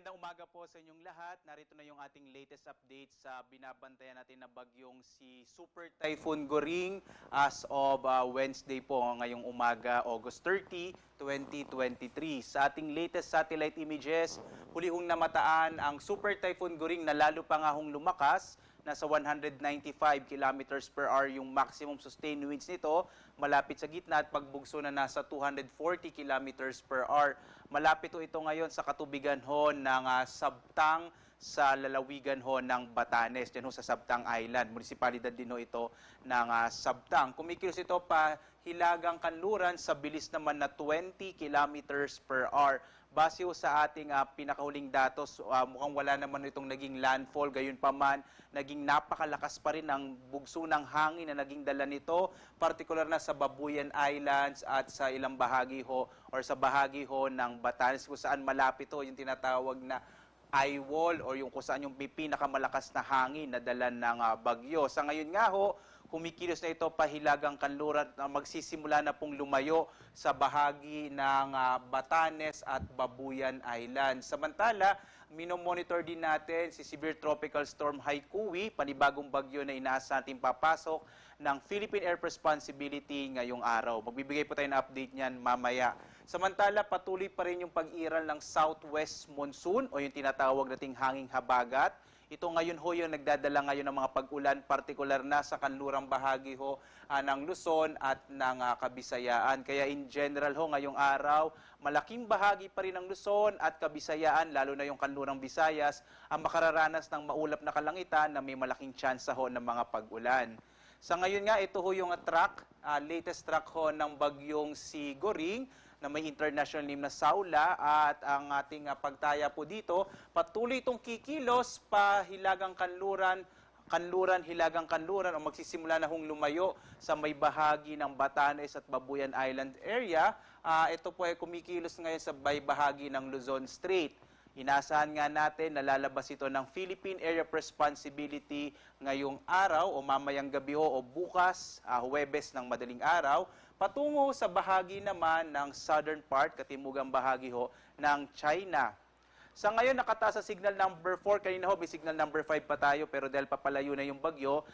Magandang umaga po sa inyong lahat. Narito na yung ating latest update sa binabantayan natin na bagyong si Super Typhoon Goring as of Wednesday po ngayong umaga, August 30, 2023. Sa ating latest satellite images, huli hong namataan ang Super Typhoon Goring na lalo pa nga hong lumakas. Nasa 195 kilometers per hour yung maximum sustained winds nito, malapit sa gitna at pagbugso na nasa 240 kilometers per hour. Malapit ito ngayon sa katubigan ho ng Sabtang sa lalawigan ho ng Batanes, dyan ho sa Sabtang Island. Munisipalidad din ho ito ng Sabtang. Kumikilos ito pa hilagang kanluran sa bilis naman na 20 kilometers per hour. Base ho sa ating pinakahuling datos, mukhang wala naman itong naging landfall. Gayunpaman, naging napakalakas pa rin ang bugso ng hangin na naging dala nito, partikular na sa Babuyan Islands at sa ilang bahagi ho or sa bahagi ho ng Batanes kung saan malapit ho yung tinatawag na eye wall o yung kung saan yung pinakamalakas na hangin na dala ng bagyo. Sa ngayon nga ho, kumikilos na ito pahilagang kanluran na magsisimula na pong lumayo sa bahagi ng Batanes at Babuyan Island. Samantala, minomonitor din natin si Severe Tropical Storm Haikui, panibagong bagyo na inaasahan natin papasok ng Philippine Air Responsibility ngayong araw. Magbibigay po tayo ng update niyan mamaya. Samantala, patuloy pa rin yung pag-iral ng southwest monsoon o yung tinatawag nating hanging habagat. Ito ngayon ho yung nagdadala ngayon ng mga pag-ulan, partikular na sa kanlurang bahagi ho ng Luzon at ng Kabisayaan. Kaya in general ho ngayong araw, malaking bahagi pa rin ng Luzon at Kabisayaan, lalo na yung kanlurang Visayas, ang makararanas ng maulap na kalangitan na may malaking tsansa ho ng mga pag-ulan. Sa ngayon nga, ito ho yung latest track ho ng bagyong si Goring, na may international name na Saula, at ang ating pagtaya po dito, patuloy itong kikilos pa hilagang kanluran, hilagang kanluran o magsisimula na hong lumayo sa may bahagi ng Batanes at Babuyan Island area. Ito po ay kumikilos ngayon sa may bahagi ng Luzon Strait. Inaasahan nga natin na lalabas ito ng Philippine Area of Responsibility ngayong araw o mamayang gabi o bukas, Huwebes ng madaling araw, patungo sa bahagi naman ng southern part, katimugang bahagi ho ng China. Sa ngayon, nakataas sa signal number 4. Kanina ho, may signal number 5 pa tayo, pero dahil papalayo na yung bagyo,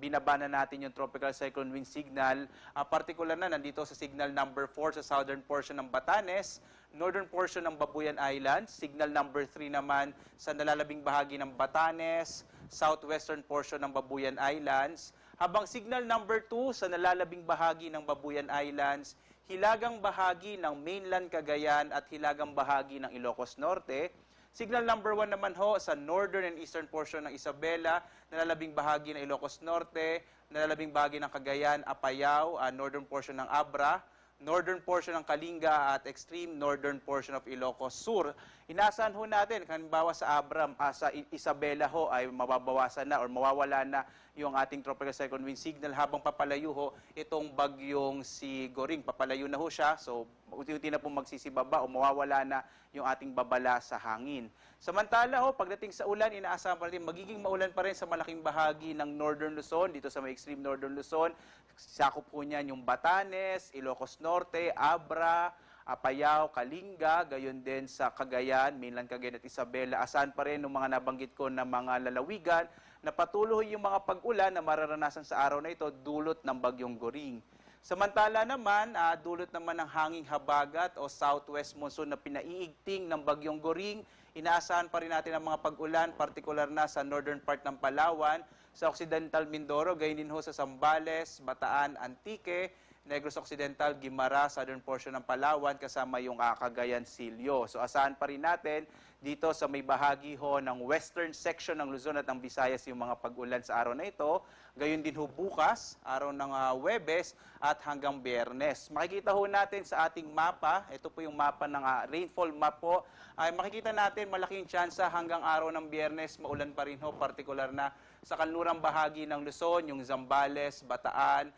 binaba na natin yung tropical cyclone wind signal. Partikular na, nandito sa signal number 4 sa southern portion ng Batanes, northern portion ng Babuyan Islands, signal number 3 naman sa nalalabing bahagi ng Batanes, southwestern portion ng Babuyan Islands, habang signal number 2 sa nalalabing bahagi ng Babuyan Islands, hilagang bahagi ng mainland Cagayan at hilagang bahagi ng Ilocos Norte. Signal number 1 naman ho sa northern and eastern portion ng Isabela, nalalabing bahagi ng Ilocos Norte, nalalabing bahagi ng Cagayan, Apayao, northern portion ng Abra, northern portion ng Kalinga at extreme northern portion of Ilocos Sur. Inaasahan ho natin, halimbawa sa Abra, sa Isabela ho ay mababawasan na or mawawala na yung ating tropical cyclone wind signal habang papalayo ho itong bagyong si Goring. Papalayo na ho siya, so unti-unti na po magsisibaba o mawawala na yung ating babala sa hangin. Samantala ho, pagdating sa ulan, inaasahan pa rin magiging maulan pa rin sa malaking bahagi ng northern Luzon, dito sa may extreme northern Luzon. Sakop po niyan yung Batanes, Ilocos Norte, Abra, Apayao, Kalinga, gayon din sa Cagayan, mainland Cagayan at Isabela. Asahan pa rin ng mga nabanggit ko na mga lalawigan na patuloy yung mga pag-ulan na mararanasan sa araw na ito dulot ng bagyong Goring. Samantala naman, dulot naman ng hanging habagat o southwest monsoon na pinaiigting ng bagyong Goring, inaasahan pa rin natin ang mga pag-ulan, partikular na sa northern part ng Palawan, sa Occidental Mindoro, gayon din ho sa Zambales, Bataan, Antique, Negros Occidental, Guimara, southern portion ng Palawan, kasama yung Cagayan, Silio. So asahan pa rin natin dito sa may bahagi ho ng western section ng Luzon at ng Visayas yung mga pag-ulan sa araw na ito. Gayon din ho bukas, araw ng Huwebes at hanggang Biyernes. Makikita ho natin sa ating mapa, ito po yung mapa ng rainfall map po, ay makikita natin malaking tsansa hanggang araw ng Biyernes, maulan pa rin ho, partikular na sa kanlurang bahagi ng Luzon, yung Zambales, Bataan,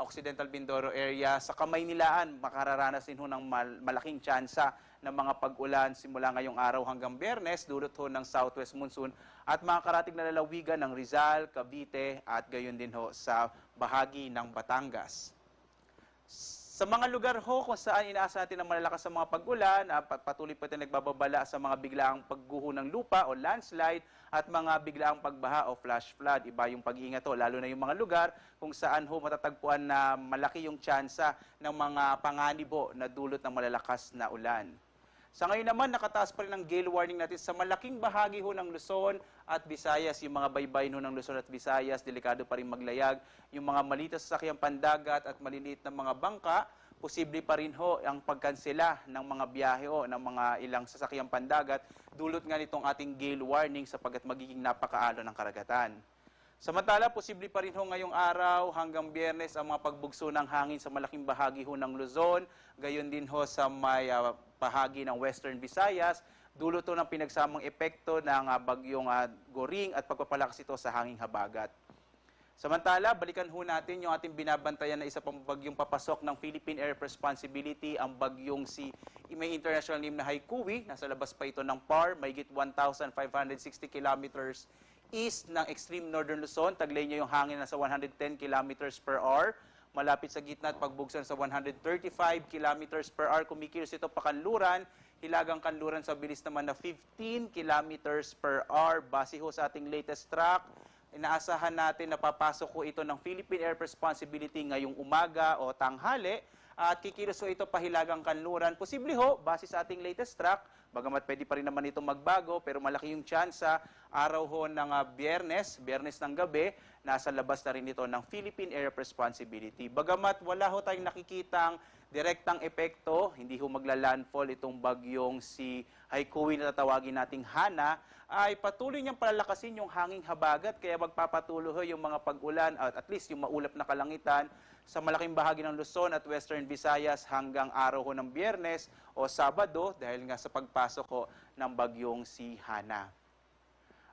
Occidental Mindoro area. Sa Kamaynilaan, makararanas din ho ng malaking tsansa ng mga pag-ulan simula ngayong araw hanggang Biyernes, dulot ho ng southwest monsoon at mga karating na lalawigan ng Rizal, Cavite at gayon din ho sa bahagi ng Batangas. Sa mga lugar ho kung saan inaasa natin ng malalakas sa mga pag-ulan, patuloy po ito nagbababala sa mga biglaang pagguho ng lupa o landslide at mga biglaang pagbaha o flash flood. Iba yung pag-iingat ho, lalo na yung mga lugar kung saan ho matatagpuan na malaki yung tsansa ng mga panganibo na dulot ng malalakas na ulan. Sa ngayon naman, nakataas pa rin ang gale warning natin sa malaking bahagi ho ng Luzon at Visayas. Yung mga baybayin ho ng Luzon at Visayas, delikado pa rin maglayag. Yung mga maliit na sasakyang pandagat at maliliit na mga bangka, posible pa rin ho ang pagkansela ng mga biyahe ho ng mga ilang sasakyang pandagat. Dulot nga nitong ating gale warning sapagkat magiging napakaalo ng karagatan. Samantala, posible pa rin ho ngayong araw hanggang Biyernes ang mga pagbugso ng hangin sa malaking bahagi ho ng Luzon, gayon din ho sa may bahagi ng Western Visayas, dulot ho ng pinagsamang epekto ng bagyong Goring at pagpapalakas ito sa hanging habagat. Samantala, balikan ho natin yung ating binabantayan na isa pang bagyong papasok ng Philippine Air Responsibility, ang bagyong si may international name na Haikui. Nasa labas pa ito ng PAR, mahigit 1,560 kilometers east ng extreme northern Luzon. Taglay niya yung hangin na sa 110 kilometers per hour. Malapit sa gitna at pagbugsan sa 135 kilometers per hour. Kumikilos ito pa Kanluran, Hilagang Kanluran sa bilis naman na 15 kilometers per hour. Base ho sa ating latest track, inaasahan natin na papasok ko ito ng Philippine Air Responsibility ngayong umaga o tanghali. At kikilos ho ito pahilagang Kanluran. Posible ho, base sa ating latest track, bagamat pwede pa rin naman ito magbago, pero malaki yung tsansa, araw ho ng Biyernes ng gabi, nasa labas na rin ito ng Philippine Air Responsibility. Bagamat wala ho tayong nakikitang direktang epekto, hindi ho magla-landfall itong bagyong si Haikui na tatawagin nating Hana, ay patuloy niyang palalakasin yung hanging habagat, kaya magpapatuloy ho yung mga pag-ulan at least yung maulap na kalangitan sa malaking bahagi ng Luzon at Western Visayas hanggang araw ho ng Biyernes o Sabado dahil nga sa pagpasok ho ng bagyong si Hana.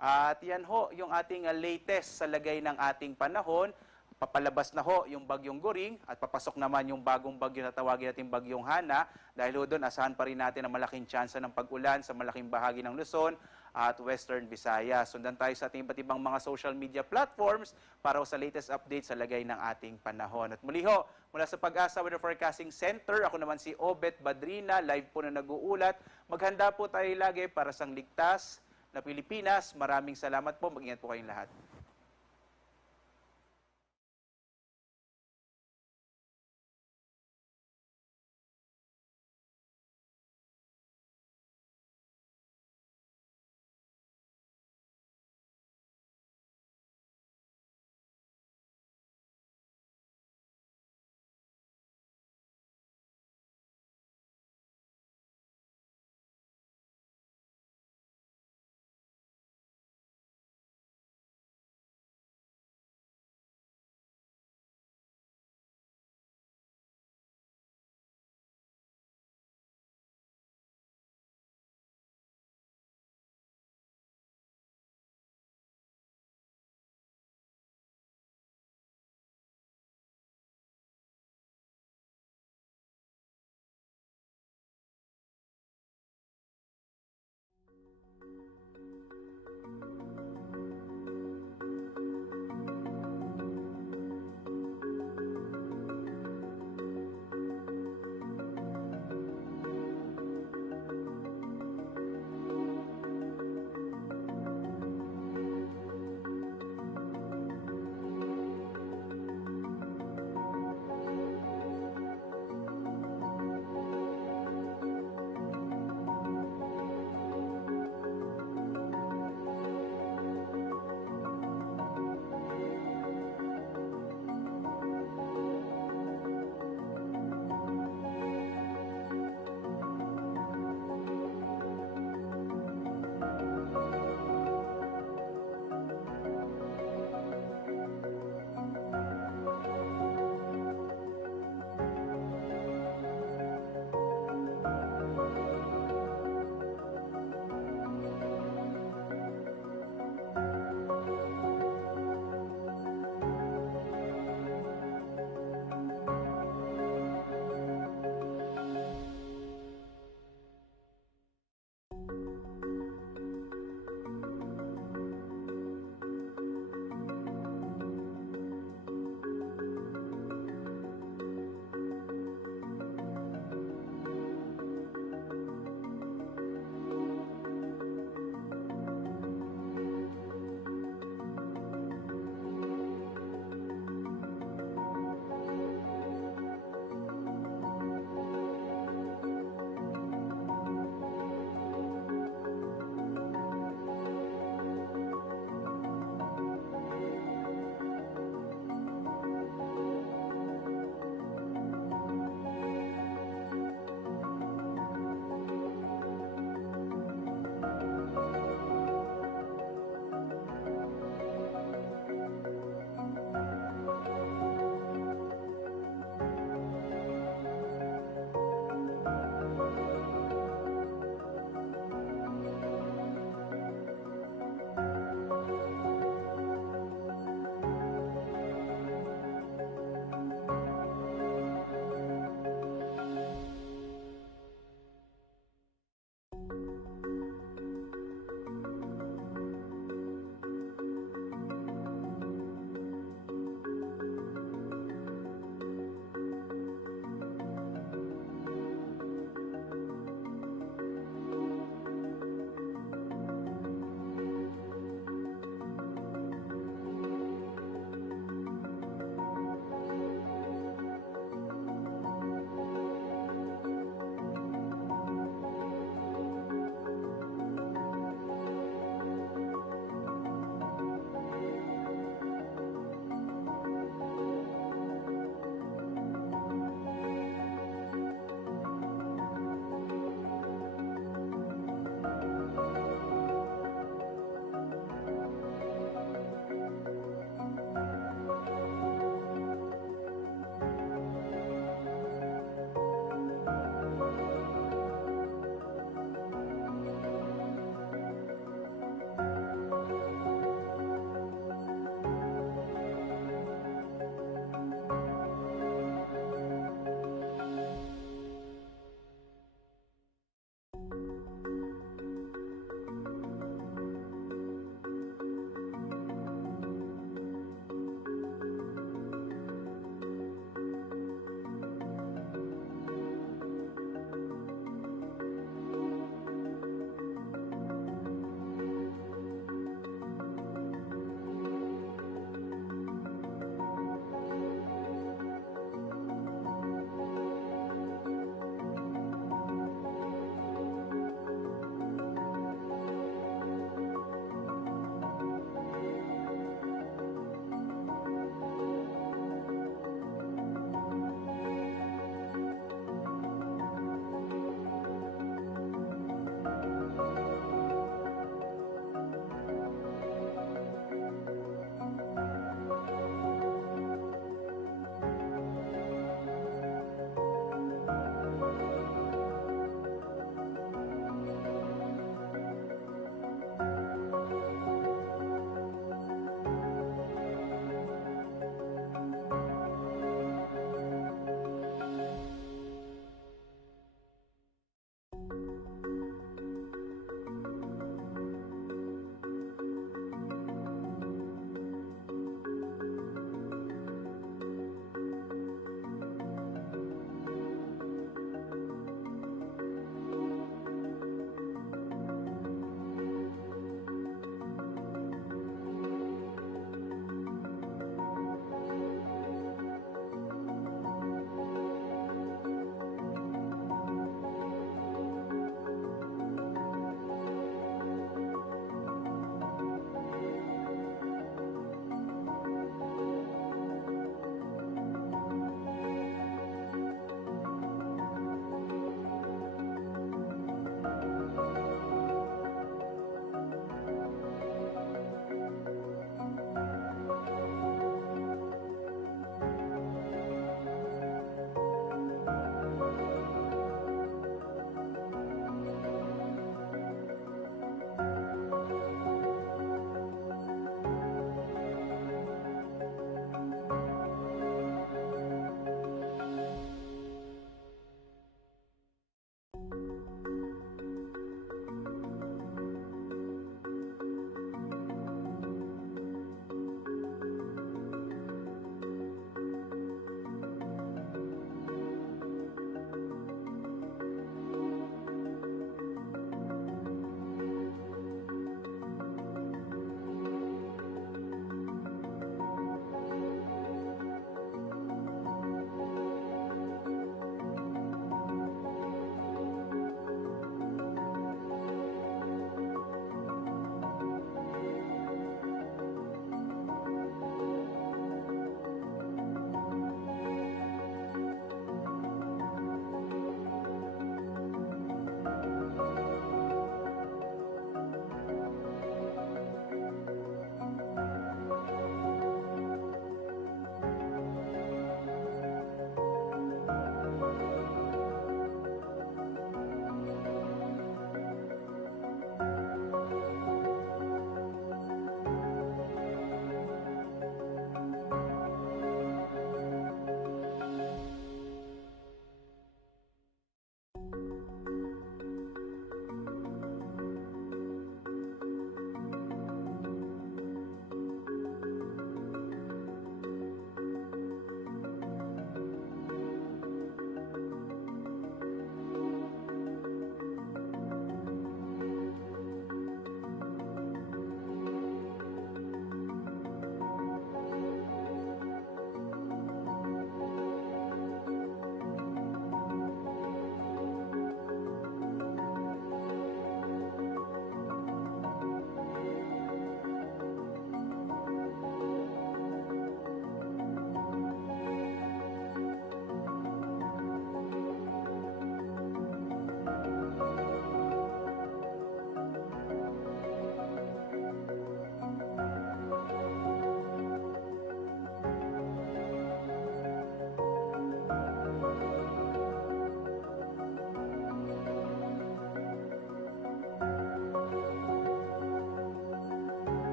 At yan ho yung ating latest sa lagay ng ating panahon. Papalabas na ho yung bagyong Goring at papasok naman yung bagong bagyo na tawagin natin bagyong Hana. Dahil ho doon, asahan pa rin natin ang malaking tsansa ng pag-ulan sa malaking bahagi ng Luzon at Western Visayas. Sundan tayo sa ating iba't ibang mga social media platforms para ho sa latest update sa lagay ng ating panahon. At muli ho, mula sa Pag-asa Weather Forecasting Center, ako naman si Obet Badrina, live po na nag-uulat. Maghanda po tayo lagi para sa ligtas na Pilipinas. Maraming salamat po. Mag-ingat po kayong lahat.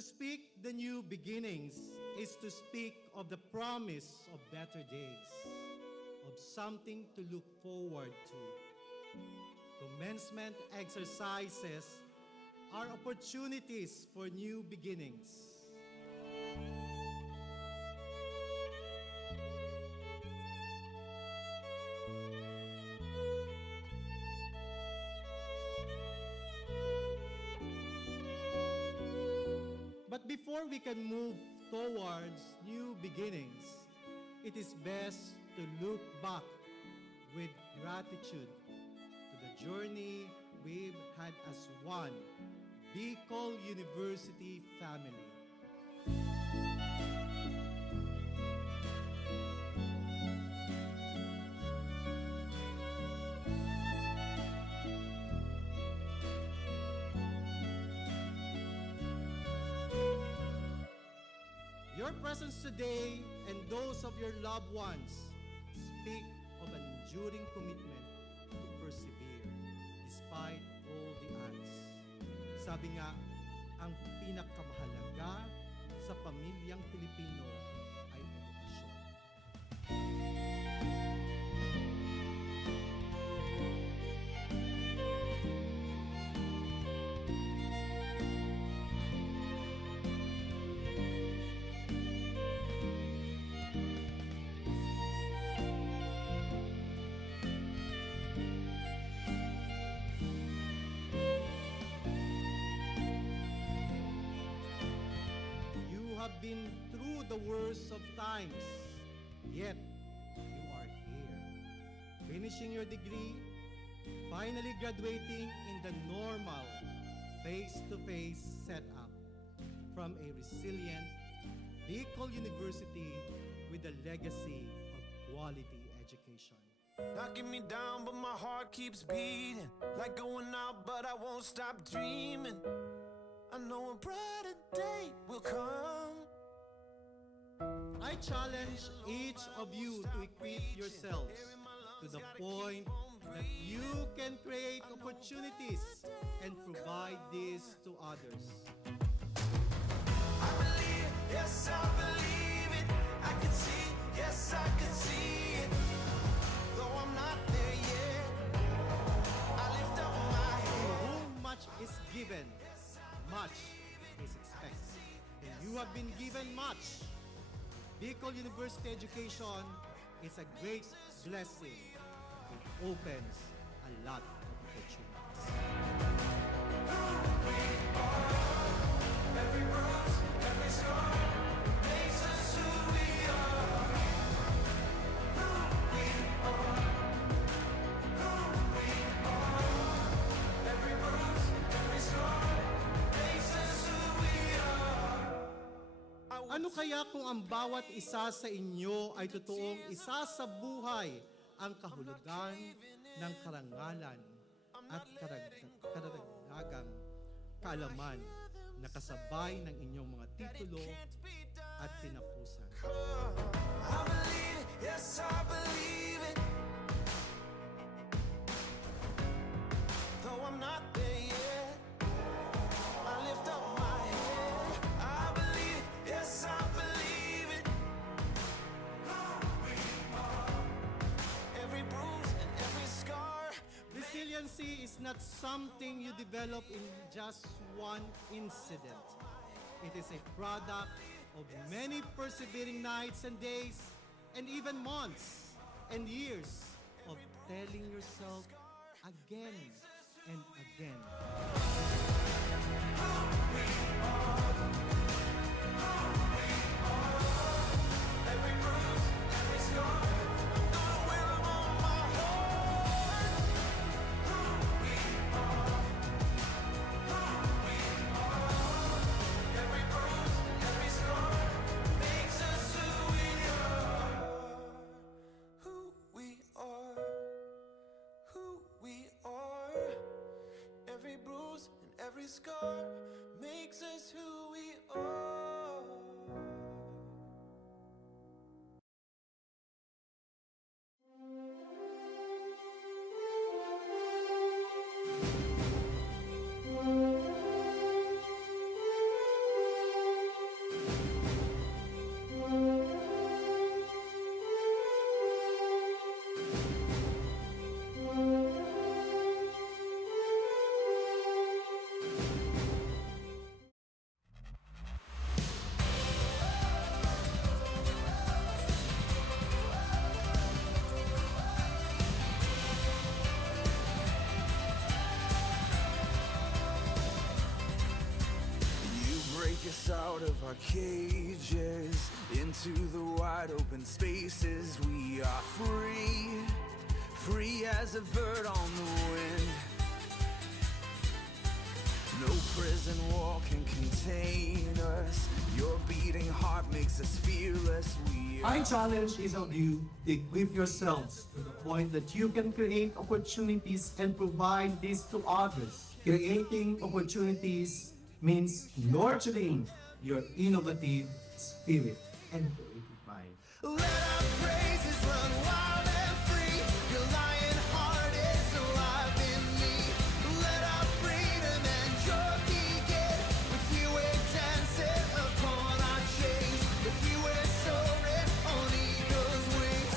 To speak the new beginnings is to speak of the promise of better days, of something to look forward to. Commencement exercises are opportunities for new beginnings. But before we can move towards new beginnings, it is best to look back with gratitude to the journey we've had as one Bicol University family. Your presence today and those of your loved ones speak of an enduring commitment to persevere despite all the odds. Sabi nga, ang pinakamahalaga sa pamilyang Pilipino ay edukasyon. Have been through the worst of times, yet you are here, finishing your degree, finally graduating in the normal face-to-face setup from a resilient Bicol University with a legacy of quality education. Knocking me down, but my heart keeps beating. Like going out, but I won't stop dreaming. I know a brighter day will come. I challenge each of you to equip yourselves to the point that you can create opportunities and provide this to others. I believe, yes, I believe it. I can see, yes, I can see it. Though I'm not there yet, I lift up my To head. whom much is given, much is expected. And you have been given much. Bicol University education is a great blessing. It opens a lot of opportunities. Every bruise, every scar makes us who we are. Who we are. Who we are. Every bruise, every scar makes us who we are. Ano kaya kung ang bawat isa sa inyo ay totoong isa sa buhay ang kahulugan ng karangalan at karagdagang kaalaman na kasabay ng inyong mga titulo at tinapusan. I believe it, yes, I believe it. Though I'm not there yet, I lift up my head. I believe it, yes, I believe it. Every bruise and every scar. Resiliency is not something you develop in just one incident. It is a product of many persevering nights and days, and even months and years of telling yourself again and again. Every bruise, every scar. Gonna wear 'em on my heart. Who we are. Who we are. Every bruise, every scar makes us who we are. Who we are. Who we are. Every bruise and every scar makes us who we are. Take us out of our cages, into the wide open spaces. We are free, free as a bird on the wind. No prison wall can contain us. Your beating heart makes us fearless. My challenge is on you to equip yourselves to the point that you can create opportunities and provide this to others. Creating opportunities means nurturing your innovative spirit and creative mind. Let our praises run wild and free. Your lion heart is alive in me. Let our freedom and joy begin. With you we're dancing upon our chains. With you we're soaring on eagle's wings.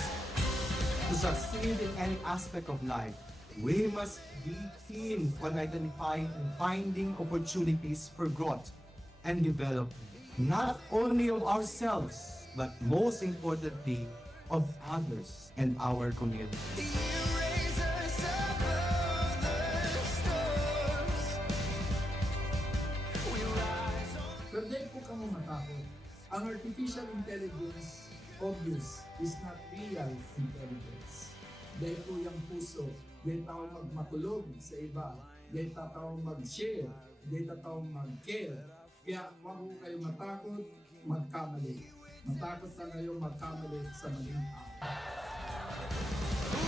To succeed in any aspect of life, we must be keen on identifying and finding opportunities for growth and development, not only of ourselves, but most importantly, of others and our community. You raise us above the storms. We rise on. Pwede po kamo matakot. Ang artificial intelligence, obvious, is not real intelligence. Dahil po yung puso, dahil tao magmatulog sa iba, dahil tao mag-share, dahil tao mag-care. Kaya huwag po kayo matakot, magkamali. Matakot na kayo magkamali sa maling tao.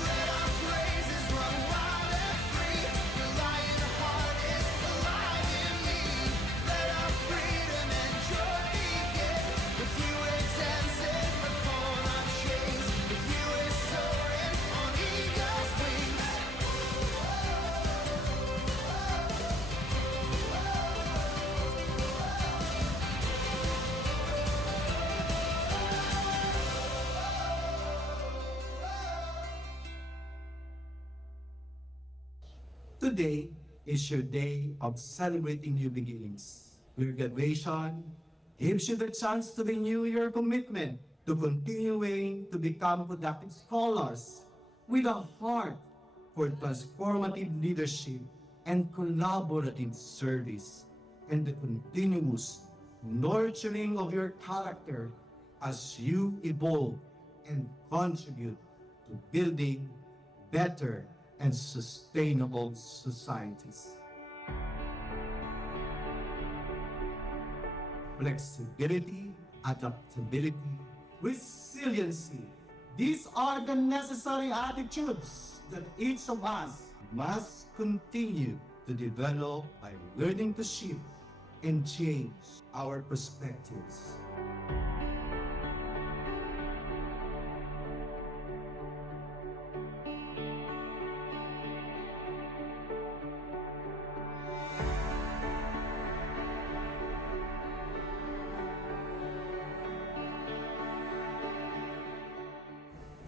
Let our praises run wild and free. Your lion heart is alive in me. Let our freedom and joy begin. With you we're dancing upon our chains. With you we're soaring on eagle's wings. Today is your day of celebrating new beginnings. Your graduation gives you the chance to renew your commitment to continuing to become productive scholars with a heart for transformative leadership and collaborative service, and the continuous nurturing of your character as you evolve and contribute to building better and sustainable societies. Flexibility, adaptability, resiliency. These are the necessary attitudes that each of us must continue to develop by learning to shift and change our perspectives.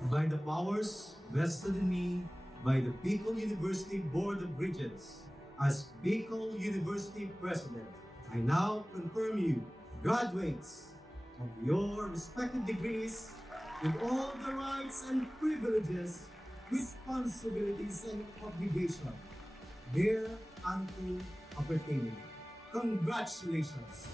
By the powers vested in me by the Bicol University Board of Regents, as Bicol University President, I now confirm you graduates of your respective degrees with all the rights and privileges, responsibilities and obligations thereunto appertaining. Congratulations!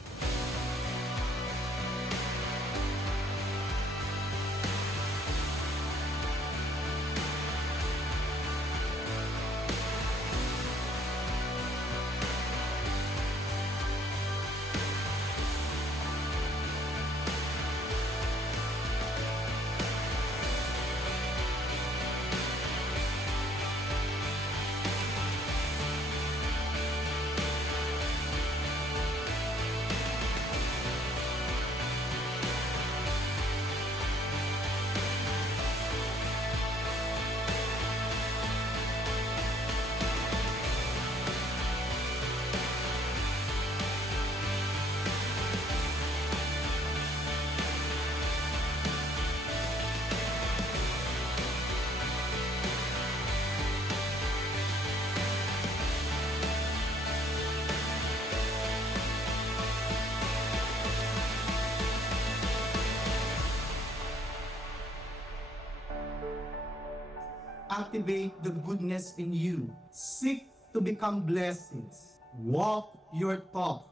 Activate the goodness in you. Seek to become blessings. Walk your talk.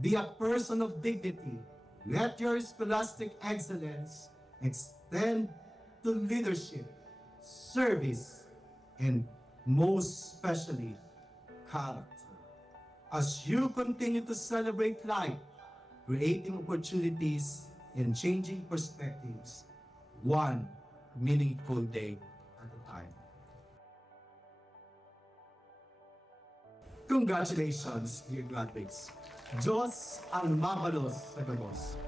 Be a person of dignity. Let your scholastic excellence extend to leadership, service, and most especially, character. As you continue to celebrate life, creating opportunities, and changing perspectives, one meaningful day at a time. Congratulations, dear graduates. Diyos ang mabalos sa gabos.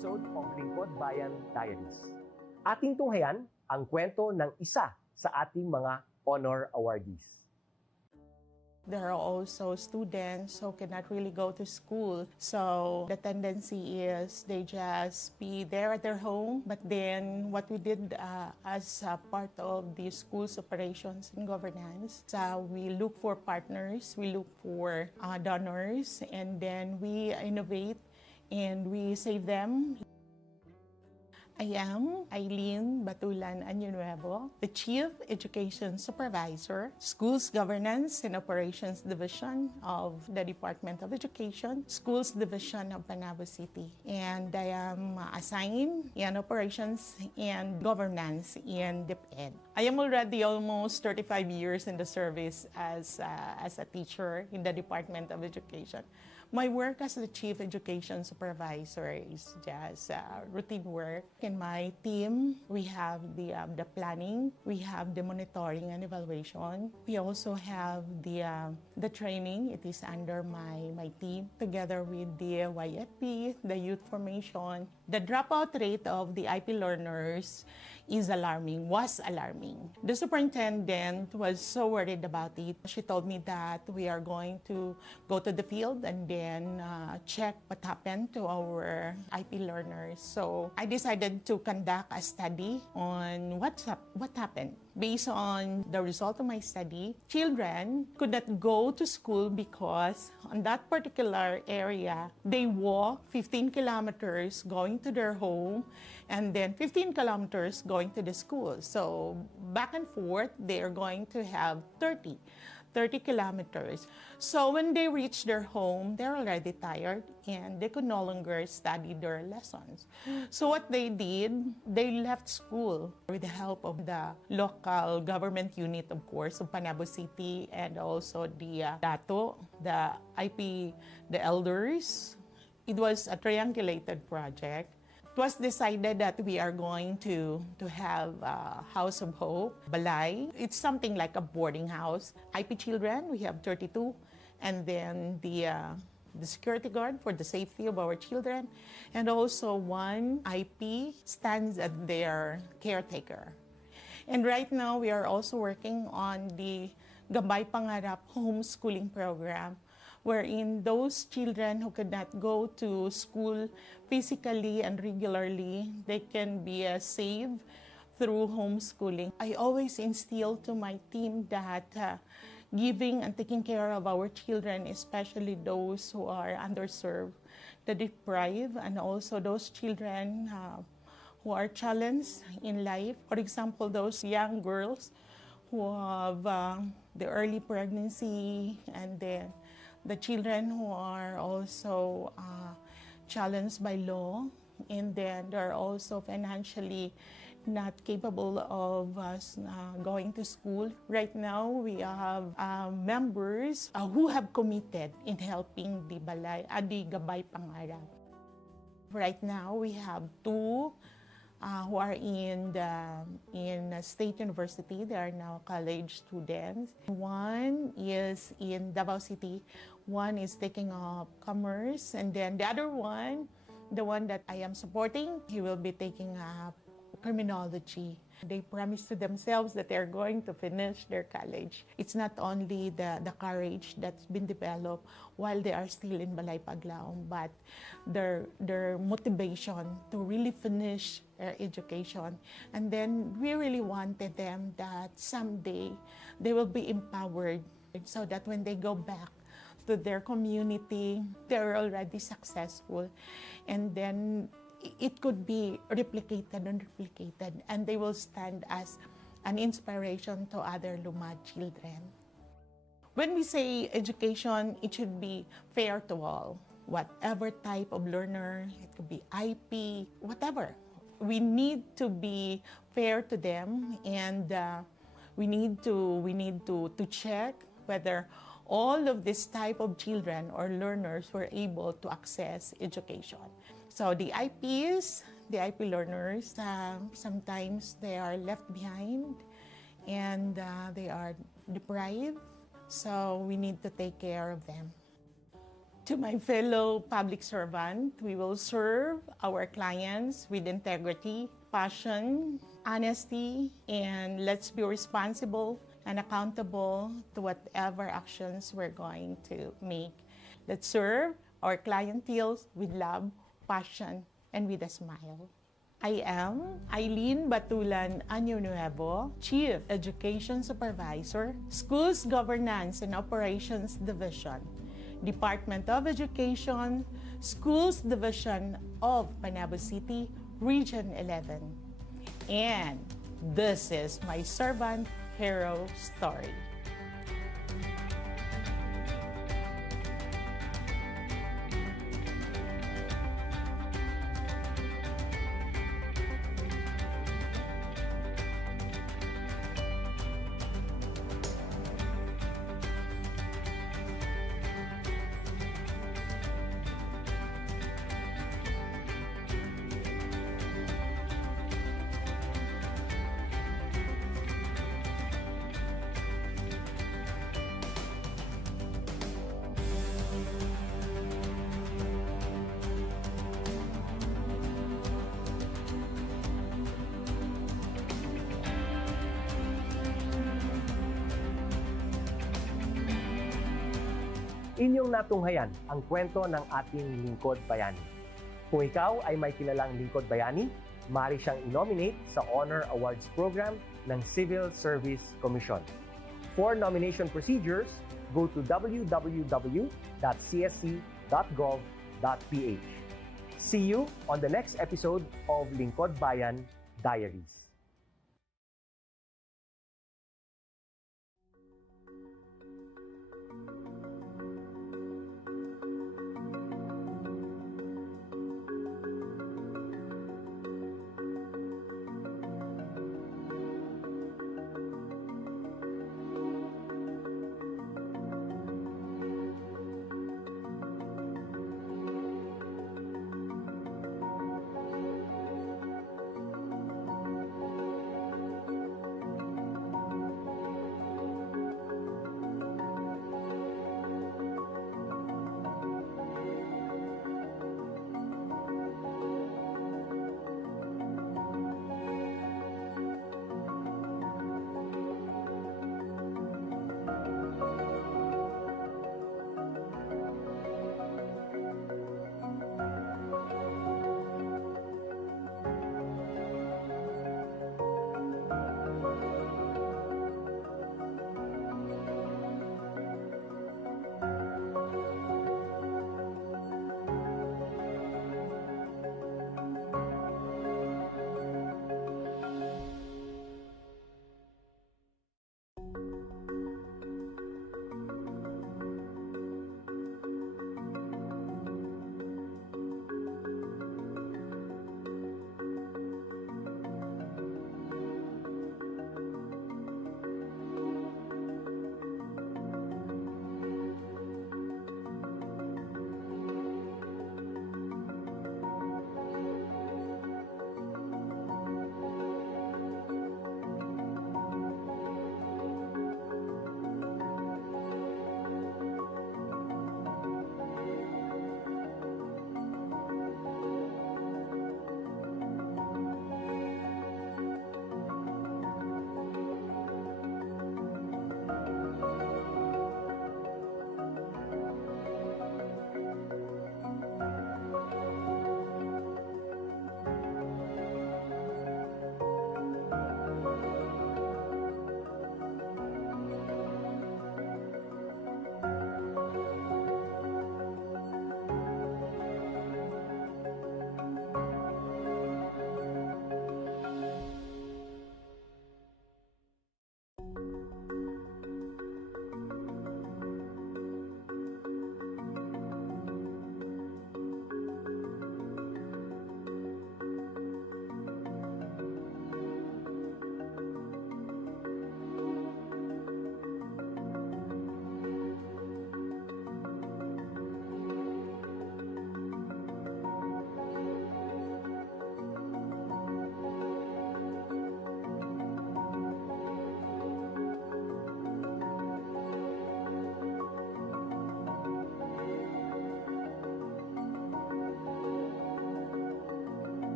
episode of Lingkod Bayan Diaries. Ating tunghayan ang kwento ng isa sa ating mga honor awardees. There are also students who cannot really go to school. So the tendency is they just be there at their home. But then what we did as part of the school's operations and governance, we look for partners, we look for donors, and then we innovate and we save them. I am Eileen Batulan Añonuevo, the Chief Education Supervisor, Schools Governance and Operations Division of the Department of Education, Schools Division of Panabo City. And I am assigned in Operations and Governance in DepEd. I am already almost 35 years in the service as a teacher in the Department of Education. My work as the Chief Education Supervisor is just routine work. In my team, we have the planning, we have the monitoring and evaluation. We also have the training. It is under my team, together with the YFP, the youth formation. The dropout rate of the IP learners was alarming. The superintendent was so worried about it. She told me that we are going to go to the field and then check what happened to our IP learners. So I decided to conduct a study on what happened. Based on the result of my study, children could not go to school because on that particular area, they walk 15 kilometers going to their home and then 15 kilometers going to the school. So back and forth, they are going to have 30 kilometers. So when they reach their home, they're already tired and they could no longer study their lessons. So what they did, they left school with the help of the local government unit, of course, of Panabo City, and also the DATO, the IP, the elders. It was a triangulated project. It was decided that we are going to have a House of Hope, Balay. It's something like a boarding house. IP children, we have 32, and then the security guard for the safety of our children, and also one IP stands as their caretaker. And right now, we are also working on the Gabay Pangarap homeschooling program, wherein those children who could not go to school physically and regularly, they can be saved through homeschooling. I always instill to my team that giving and taking care of our children, especially those who are underserved, the deprived, and also those children who are challenged in life. For example, those young girls who have the early pregnancy, and then the children who are also challenged by law, and then they're also financially not capable of going to school. Right now, we have members who have committed in helping the Gabay Pangarap. Right now, we have two who are in State University. They are now college students. One is in Davao City. One is taking up commerce. And then the other one, the one that I am supporting, he will be taking up criminology. They promise to themselves that they're going to finish their college. It's not only the courage that's been developed while they are still in Balay Paglaom, but their motivation to really finish their education. And then we really wanted them that someday they will be empowered so that when they go back to their community, they're already successful. And then it could be replicated and replicated, and they will stand as an inspiration to other Lumad children. When we say education, it should be fair to all. Whatever type of learner, it could be IP, whatever. We need to be fair to them, and we need to check whether all of this type of children or learners were able to access education. So the IPs, the IP learners, sometimes they are left behind and they are deprived. So we need to take care of them. To my fellow public servant, we will serve our clients with integrity, passion, honesty, and let's be responsible and accountable to whatever actions we're going to make. Let's serve our clientele with love, passion, and with a smile. I am Eileen Batulan Año Nuevo, Chief Education Supervisor, Schools Governance and Operations Division, Department of Education, Schools Division of Panabo City, Region 11. And this is my servant hero story. Inyong natunghayan ang kwento ng ating lingkod bayani. Kung ikaw ay may kilalang lingkod bayani, maaari siyang i-nominate sa Honor Awards Program ng Civil Service Commission. For nomination procedures, go to www.csc.gov.ph. See you on the next episode of Lingkod Bayan Diaries.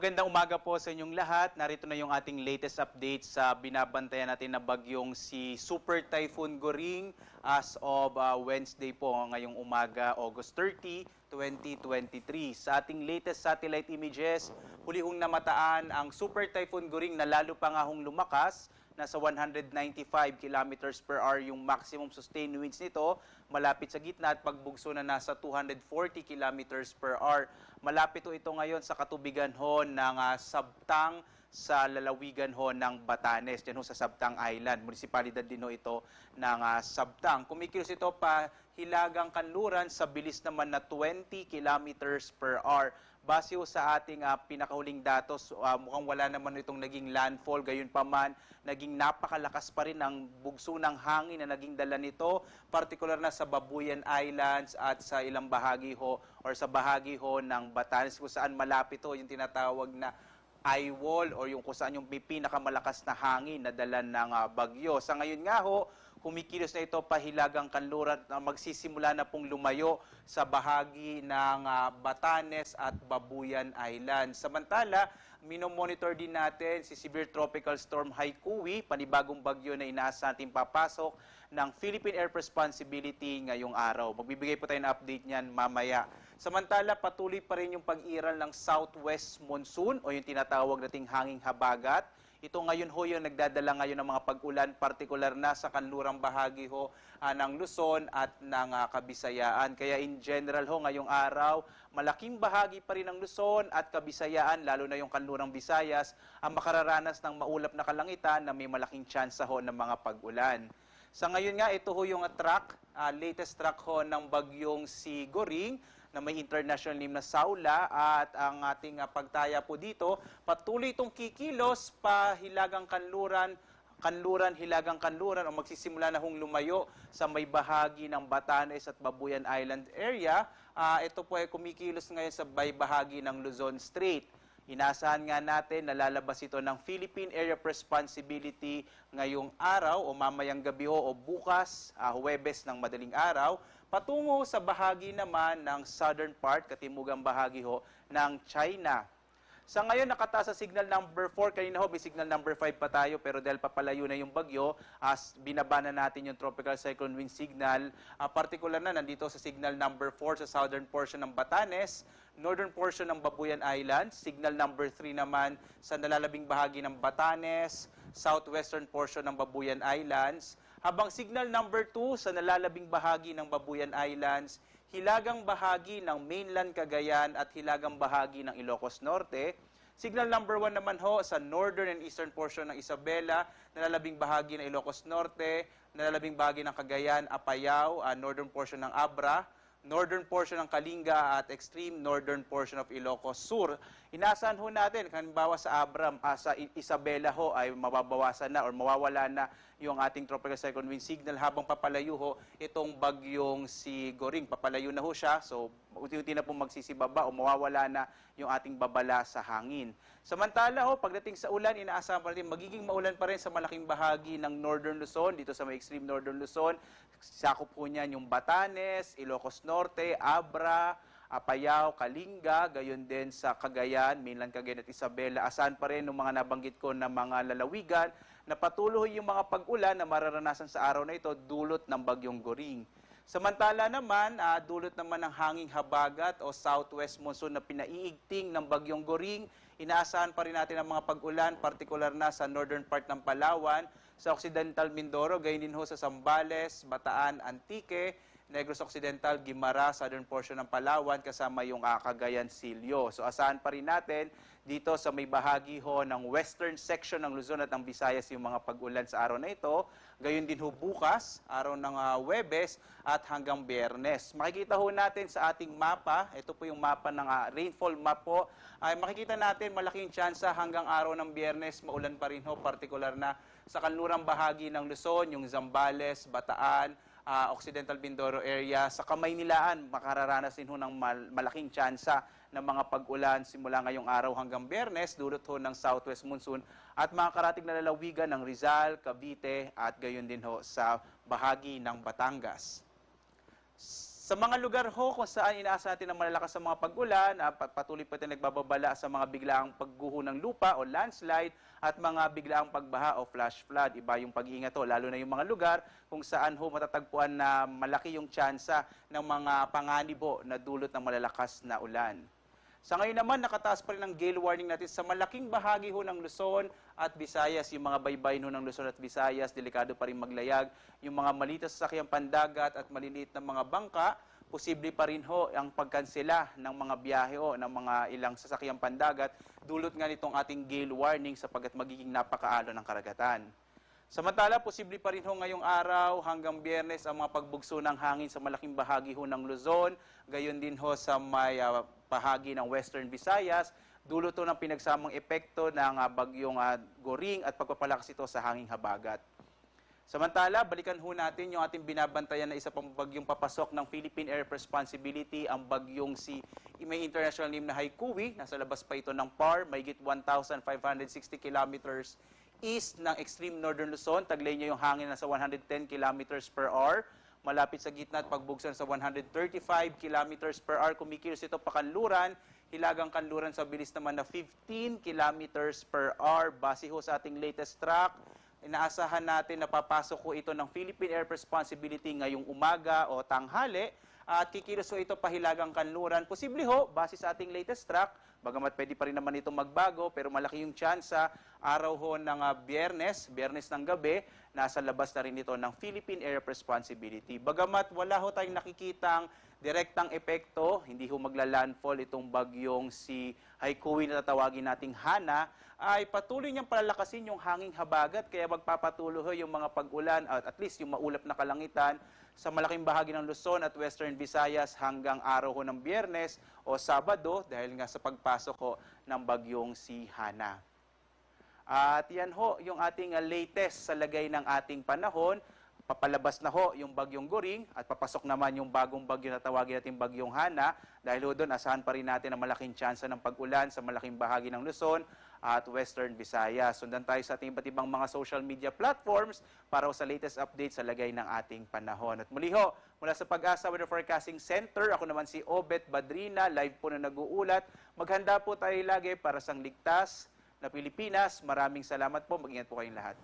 Magandang umaga po sa inyong lahat. Narito na yung ating latest update sa binabantayan natin na bagyong si Super Typhoon Goring as of Wednesday po ngayong umaga, August 30, 2023. Sa ating latest satellite images, huli hong namataan ang Super Typhoon Goring na lalo pa nga hong lumakas. Nasa 195 kilometers per hour yung maximum sustained winds nito, malapit sa gitna at pagbugso na nasa 240 kilometers per hour. Malapit ho ito ngayon sa katubigan ho ng Sabtang sa lalawigan ho ng Batanes, dyan ho sa Sabtang Island. Munisipalidad din ho ito ng Sabtang. Kumikilos ito pa hilagang kanluran sa bilis naman na 20 kilometers per hour. Base ho sa ating pinakahuling datos, mukhang wala naman itong naging landfall. Gayunpaman, naging napakalakas pa rin ang bugso ng hangin na naging dala nito, partikular na sa Babuyan Islands at sa ilang bahagi ho or sa bahagi ho ng Batanes kung saan malapit ho yung tinatawag na eye wall o yung kung saan yung pinakamalakas na hangin na dala ng bagyo. Sa ngayon nga ho, kumikilos na ito pahilagang kanluran na magsisimula na pong lumayo sa bahagi ng Batanes at Babuyan Island. Samantala, minomonitor din natin si Severe Tropical Storm Haikui, panibagong bagyo na inaasahan natin papasok ng Philippine Air Responsibility ngayong araw. Magbibigay po tayo ng update niyan mamaya. Samantala, patuloy pa rin yung pag-iral ng southwest monsoon o yung tinatawag nating hanging habagat. Ito ngayon ho yung nagdadala ngayon ng mga pag-ulan, partikular na sa kanlurang bahagi ho ng Luzon at ng Kabisayaan. Kaya in general ho ngayong araw, malaking bahagi pa rin ng Luzon at Kabisayaan, lalo na yung kanlurang Visayas, ang makararanas ng maulap na kalangitan na may malaking tsansa ho ng mga pag-ulan. Sa ngayon nga, ito ho yung latest track ho ng bagyong si Goring, na may international name na Saula, at ang ating pagtaya po dito, patuloy itong kikilos pa hilagang kanluran o magsisimula na hong lumayo sa may bahagi ng Batanes at Babuyan Island area. Ito po ay kumikilos ngayon sa may bahagi ng Luzon Strait. Inaasahan nga natin na lalabas ito ng Philippine Area of Responsibility ngayong araw o mamayang gabi ho o bukas, Huwebes ng madaling araw, patungo sa bahagi naman ng southern part, katimugang bahagi ho ng China. Sa ngayon, nakataas sa signal number 4. Kanina ho, may signal number 5 pa tayo, pero dahil papalayo na yung bagyo, binaba na natin yung tropical cyclone wind signal. Partikular na, nandito sa signal number 4 sa southern portion ng Batanes, northern portion ng Babuyan Islands, signal number 3 naman sa nalalabing bahagi ng Batanes, southwestern portion ng Babuyan Islands, habang signal number 2 sa nalalabing bahagi ng Babuyan Islands, hilagang bahagi ng mainland Cagayan at hilagang bahagi ng Ilocos Norte. Signal number 1 naman ho sa northern and eastern portion ng Isabela, nalalabing bahagi ng Ilocos Norte, nalalabing bahagi ng Cagayan, Apayao, northern portion ng Abra, northern portion ng Kalinga at extreme northern portion of Ilocos Sur. Inaasahan ho natin, halimbawa sa Abra, sa Isabela ho ay mababawasan na or mawawala na yung ating tropical cyclone wind signal habang papalayo ho itong bagyong si Goring. Papalayo na ho siya, so unti-unti na po magsisibaba o mawawala na yung ating babala sa hangin. Samantala ho, pagdating sa ulan, inaasahan pa rin magiging maulan pa rin sa malaking bahagi ng northern Luzon, dito sa may extreme northern Luzon. Sakop po niyan yung Batanes, Ilocos Norte, Abra, Apayao, Kalinga, gayon din sa Cagayan, mainland Cagayan at Isabela. Asahan pa rin ng mga nabanggit ko na mga lalawigan na patuloy yung mga pag-ulan na mararanasan sa araw na ito dulot ng bagyong Goring. Samantala naman, dulot naman ng hanging habagat o southwest monsoon na pinaiigting ng bagyong Goring. Inaasahan pa rin natin ang mga pag-ulan, partikular na sa northern part ng Palawan, sa Occidental Mindoro, gayon din ho sa Zambales, Bataan, Antique, Negros Occidental, Guimara, southern portion ng Palawan, kasama yung Cagayan, Silio. So asahan pa rin natin dito sa may bahagi ho ng western section ng Luzon at ng Visayas yung mga pag-ulan sa araw na ito. Gayon din ho bukas, araw ng Huwebes at hanggang Biyernes. Makikita ho natin sa ating mapa, ito po yung mapa ng rainfall map po, ay makikita natin malaking tsansa hanggang araw ng Biyernes, maulan pa rin ho, partikular na sa kanlurang bahagi ng Luzon, yung Zambales, Bataan, Occidental Mindoro area. Sa Kamaynilaan, makararanas din ho ng malaking tsansa ng mga pag-ulan simula ngayong araw hanggang Biyernes, dulot ho ng southwest monsoon at mga karatig na lalawigan ng Rizal, Cavite at gayon din ho sa bahagi ng Batangas. Sa mga lugar ho kung saan inaasa natin ng malalakas sa mga pag-ulan, patuloy pa tayo nagbababala sa mga biglaang pagguho ng lupa o landslide at mga biglaang pagbaha o flash flood. Iba yung pag-iingat ho, lalo na yung mga lugar kung saan ho matatagpuan na malaki yung tsansa ng mga panganibo na dulot ng malalakas na ulan. Sa ngayon naman, nakataas pa rin ang gale warning natin sa malaking bahagi ho ng Luzon at Visayas. Yung mga baybayin ho ng Luzon at Visayas, delikado pa rin maglayag. Yung mga maliit na sasakyang pandagat at maliliit na mga bangka, posible pa rin ho ang pagkansela ng mga biyahe ho ng mga ilang sasakyang pandagat. Dulot nga nitong ating gale warning sapagkat magiging napakaalo ng karagatan. Samantala, posible pa rin ho ngayong araw hanggang Biyernes ang mga pagbugso ng hangin sa malaking bahagi ho ng Luzon, gayon din ho sa may bahagi ng Western Visayas, dulot ho ng pinagsamang epekto ng bagyong Goring at pagpapalakas ito sa hanging habagat. Samantala, balikan ho natin yung ating binabantayan na isa pang bagyong papasok ng Philippine Area of Responsibility, ang bagyong si may international name na Haikui. Nasa labas pa ito ng PAR, mahigit 1,560 kilometers east ng extreme northern Luzon. Taglay niya yung hangin na sa 110 kilometers per hour. Malapit sa gitna at pagbugsan sa 135 kilometers per hour. Kumikilos ito pa Kanluran, Hilagang Kanluran sa bilis naman na 15 kilometers per hour. Base ho sa ating latest track, inaasahan natin na papasok ko ito ng Philippine Air Responsibility ngayong umaga o tanghali at kikilos ho ito pahilagang Kanluran. Posible ho, base sa ating latest track, bagamat pwede pa rin naman ito magbago, pero malaki yung tsansa, araw ho ng Biyernes ng gabi, nasa labas na rin ito ng Philippine Air Responsibility. Bagamat wala ho tayong nakikitang direktang epekto, hindi ho magla-landfall itong bagyong si Haikui na tatawagin nating Hana, ay patuloy niyang palalakasin yung hanging habagat, kaya magpapatuloy ho yung mga pag-ulan at least yung maulap na kalangitan sa malaking bahagi ng Luzon at Western Visayas hanggang araw ho ng Biyernes o Sabado dahil nga sa pagpasok ho ng bagyong si Hana. At yan ho yung ating latest sa lagay ng ating panahon. Papalabas na ho yung bagyong Goring at papasok naman yung bagong bagyo na tawagin natin bagyong Hana. Dahil ho doon, asahan pa rin natin ang malaking tsansa ng pag-ulan sa malaking bahagi ng Luzon at Western Visayas. Sundan tayo sa ating iba't ibang mga social media platforms para ho sa latest update sa lagay ng ating panahon. At muli ho, mula sa Pag-asa Weather Forecasting Center, ako naman si Obet Badrina, live po na nag-uulat. Maghanda po tayo lagi para sa ligtas na Pilipinas. Maraming salamat po. Mag-ingat po kayong lahat.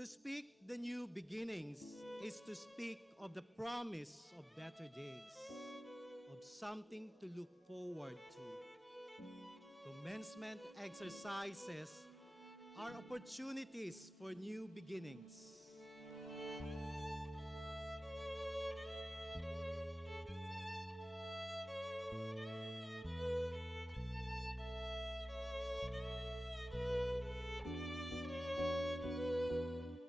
To speak the new beginnings is to speak of the promise of better days, of something to look forward to. Commencement exercises are opportunities for new beginnings.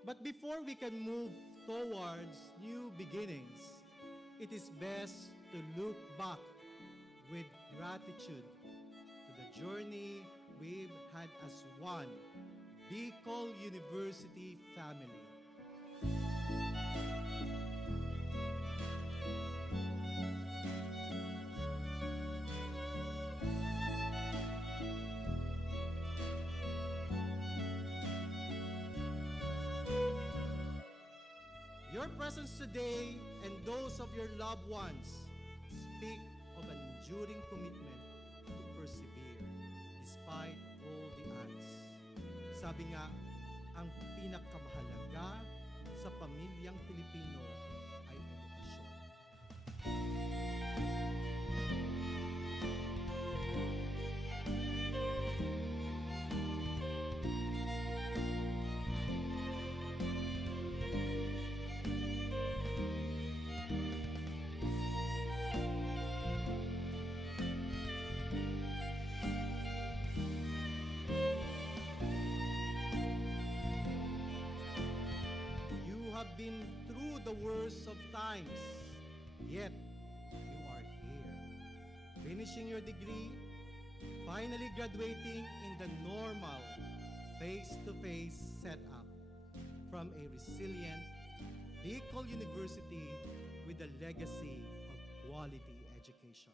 But before we can move towards new beginnings, it is best to look back with gratitude to the journey we've had as one Bicol University family. Your presence today and those of your loved ones speak of an enduring commitment to persevere despite all the odds. Sabi nga, ang pinakamahalaga sa pamilyang Pilipino ay edukasyon. Have been through the worst of times, yet you are here, finishing your degree, finally graduating in the normal face-to-face setup from a resilient Bicol University with a legacy of quality education.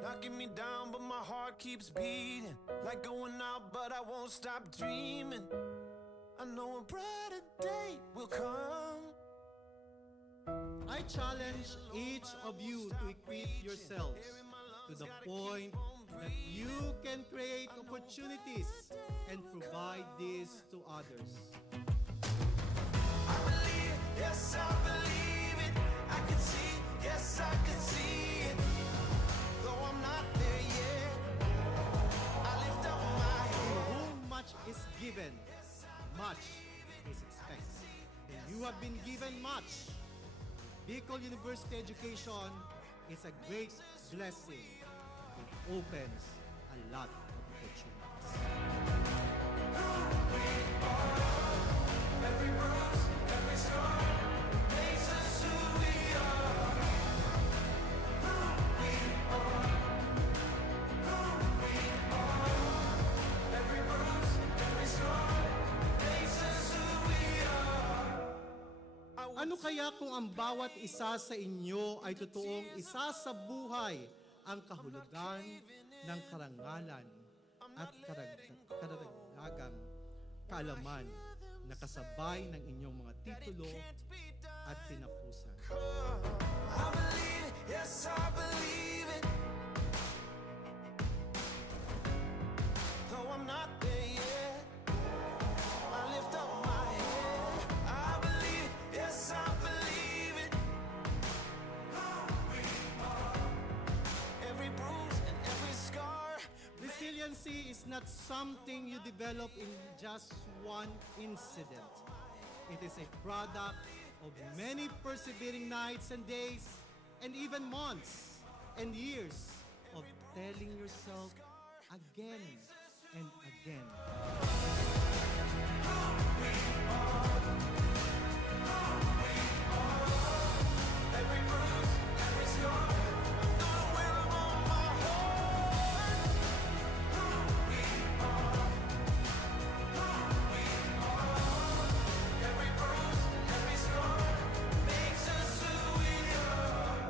Knocking me down, but my heart keeps beating. Like going out, but I won't stop dreaming. I know a brighter day will come. I challenge each of you to equip yourselves to the point that you can create opportunities and provide this to others. I believe, yes, I believe it. I can see, yes, I can see it. Though I'm not there yet, I lift up my To head. whom much is given, much is expected. And you have been given much. Bicol University education is a great blessing. It opens a lot of opportunities. Every bruise, every scar makes us who we are. Who we are. Who we are. Every bruise, every scar makes us who we are. Ano kaya kung ang bawat isa sa inyo ay totoong isa sa buhay ang kahulugan ng karangalan at karagdagang kaalaman na kasabay ng inyong mga titulo at tinapusan? I believe it, yes, I believe it. Though I'm not there yet, I lift up my head. I believe, yes, I believe it. Every bruise and every scar. Resiliency is not something you develop in just one incident. It is a product of many persevering nights and days, and even months and years of telling yourself again and again. Every bruise, every scar. I'm gonna wear 'em on my heart. Who we are. Who we are. Every bruise, every scar makes us who we are.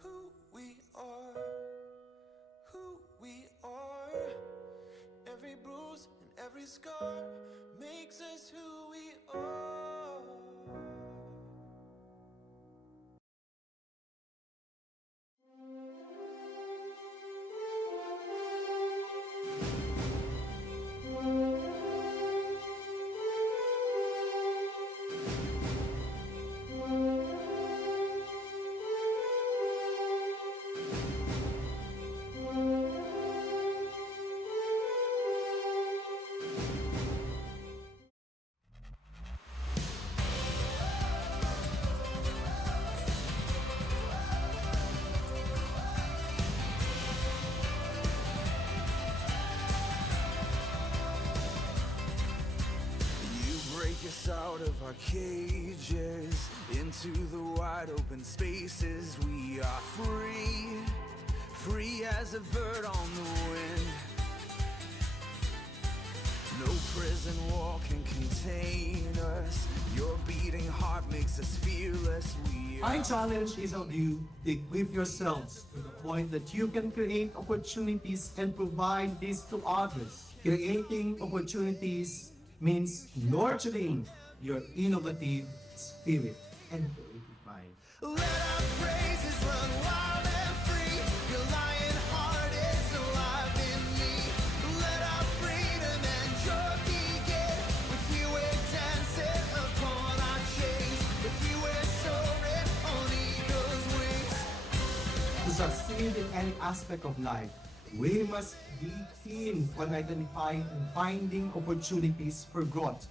Who we are. Who we are. Every bruise and every scar makes us who we are. us out of our cages into the wide open spaces. We are free, free as a bird on the wind. No prison wall can contain us. Your beating heart makes us fearless. I challenge each of you to equip yourselves to the point that you can create opportunities and provide this to others. Creating opportunities means nurturing your innovative spirit and creative mind. Let our praises run wild and free. Your lion heart is alive in me. Let our freedom and joy begin. With you we're dancing upon our chains. With you we're soaring on eagle's wings. To succeed in any aspect of life, we must be keen on identifying and finding opportunities for growth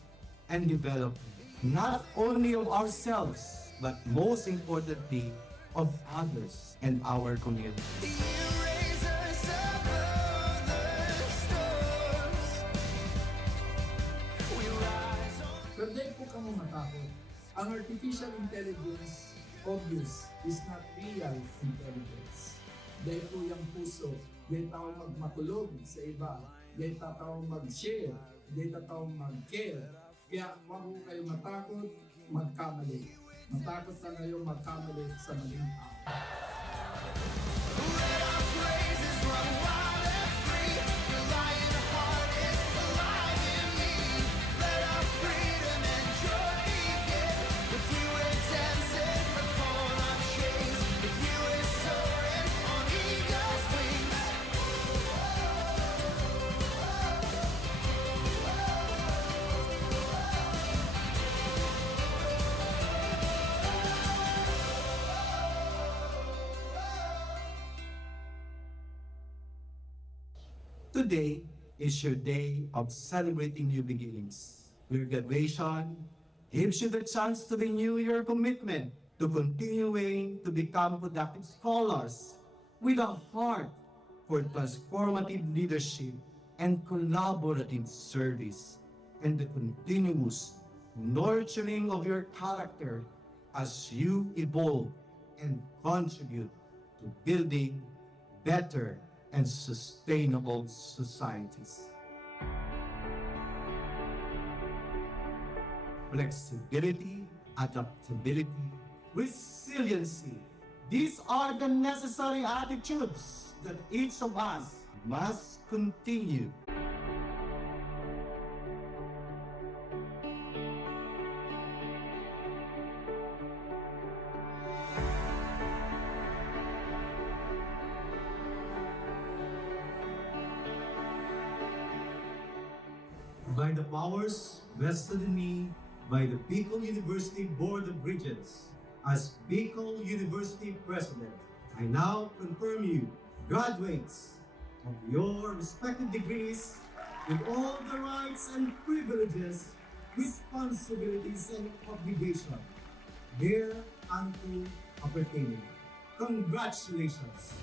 and development, not only of ourselves, but most importantly, of others and our community. You raise us above the storms. We rise on. Pwede po kamo matakot. Ang artificial intelligence, obvious, is not real intelligence. Dahil po yung puso, dahil tao magmatulog sa iba, dahil tao mag-share, dahil tao mag-care. Kaya huwag po kayo matakot, magkamali. Matakot na kayo magkamali sa maling tao. Let our praises run wild and free. Your lion heart is alive in me. Let our freedom and joy begin. With you we're dancing upon our chains. With you we're soaring on eagle's wings. Today is your day of celebrating new beginnings. Your graduation gives you the chance to renew your commitment to continuing to become productive scholars with a heart for transformative leadership and collaborative service, and the continuous nurturing of your character as you evolve and contribute to building better and sustainable societies. Flexibility, adaptability, resiliency. These are the necessary attitudes that each of us must continue. By the powers vested in me by the Bicol University Board of Regents, as Bicol University President, I now confirm you graduates of your respective degrees with all the rights and privileges, responsibilities and obligations thereunto appertaining. Congratulations!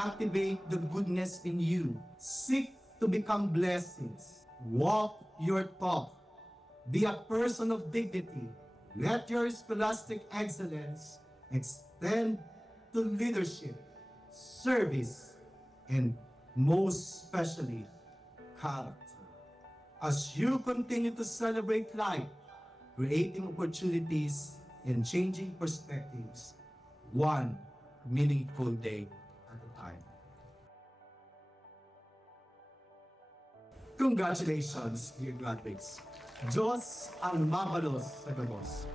Activate the goodness in you. Seek to become blessings. Walk your talk. Be a person of dignity. Let your scholastic excellence extend to leadership, service, and most especially, character. As you continue to celebrate life, creating opportunities and changing perspectives, one meaningful day at a time. Congratulations, dear graduates. Diyos ang mabalos sa gabos.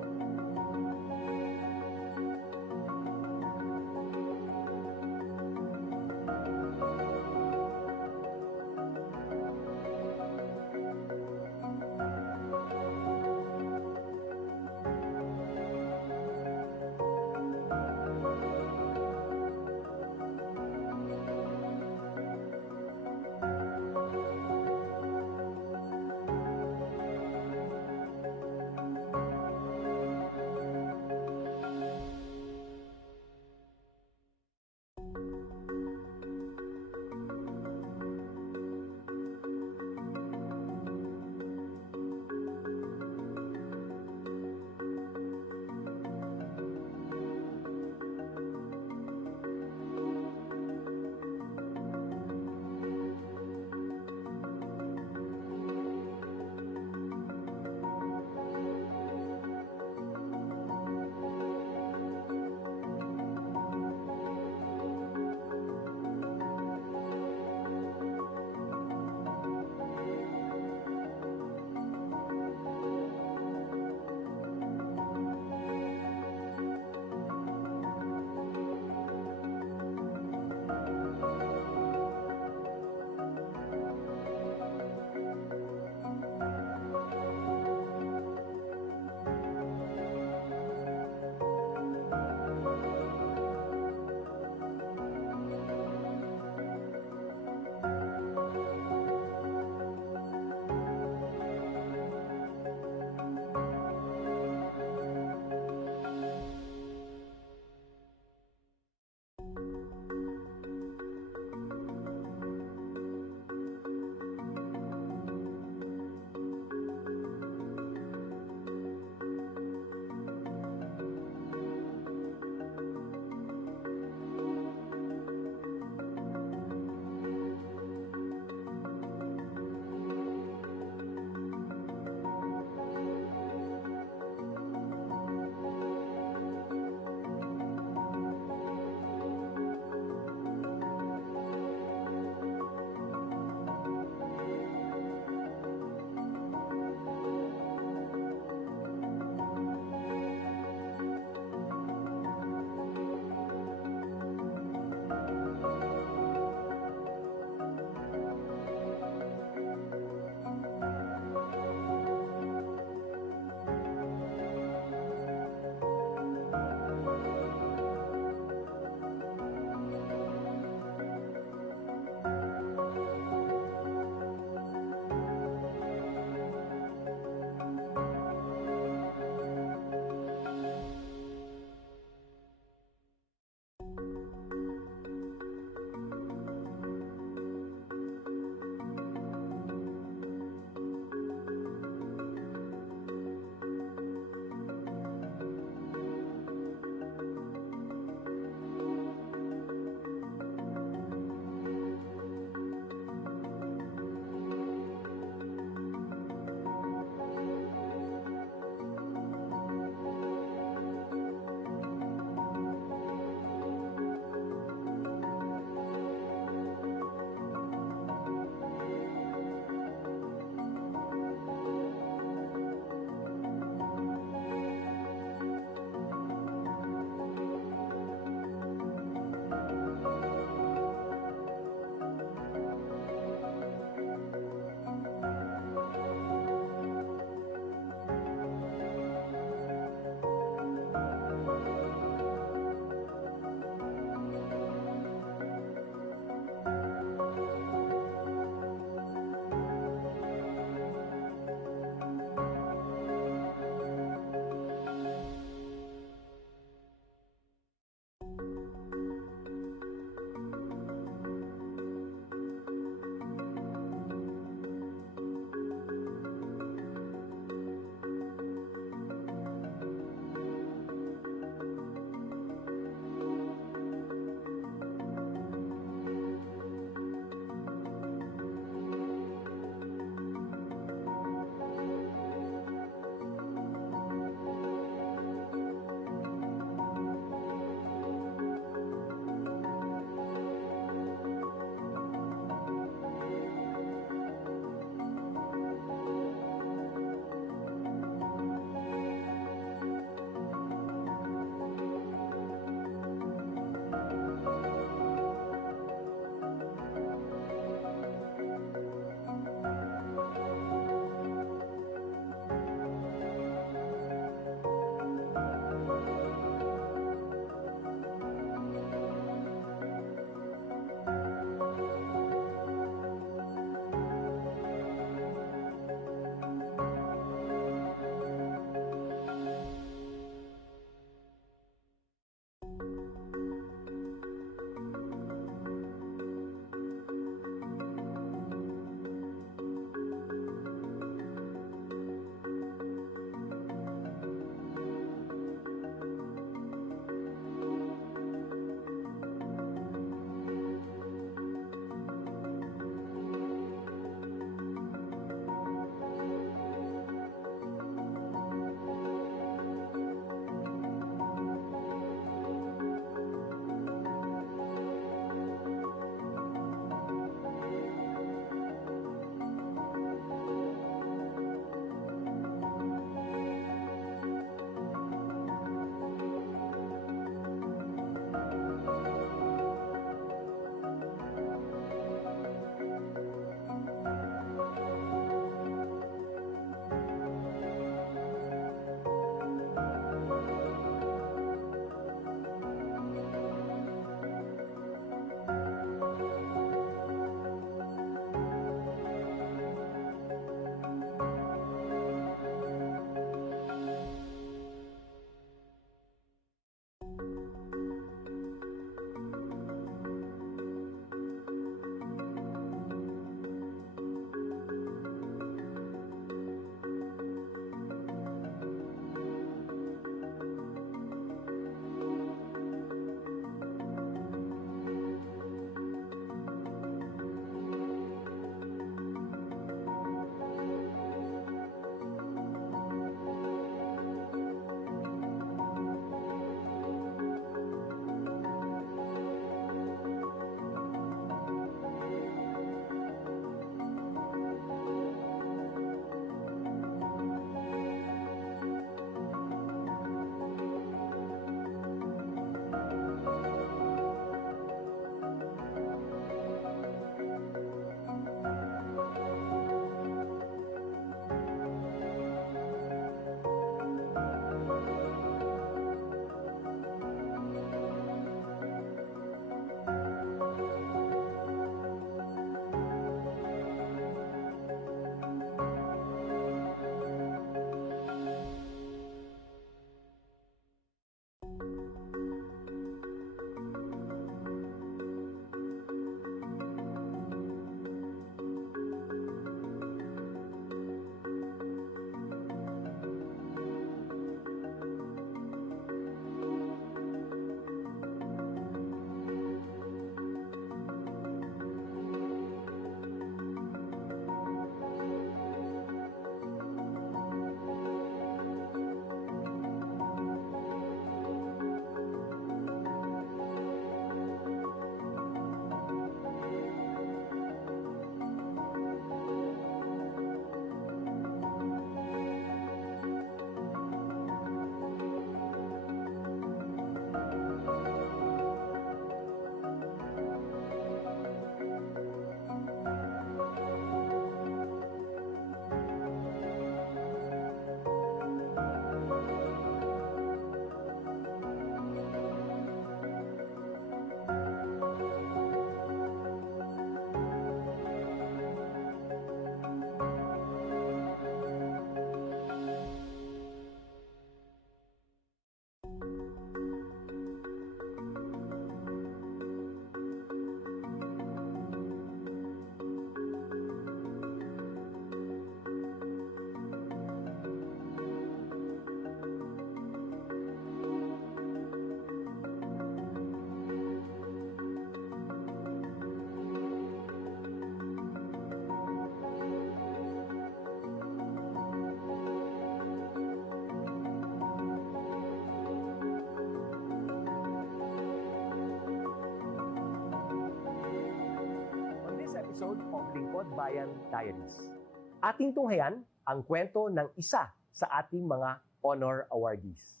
episode of Lingkod Bayan Diaries. Ating tunghayan ang kwento ng isa sa ating mga honor awardees.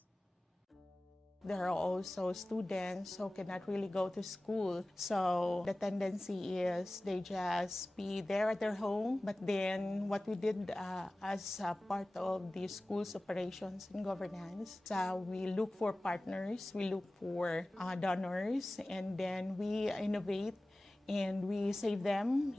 There are also students who cannot really go to school. So the tendency is they just be there at their home. But then what we did as part of the school's operations and governance, we look for partners, we look for donors, and then we innovate and we save them.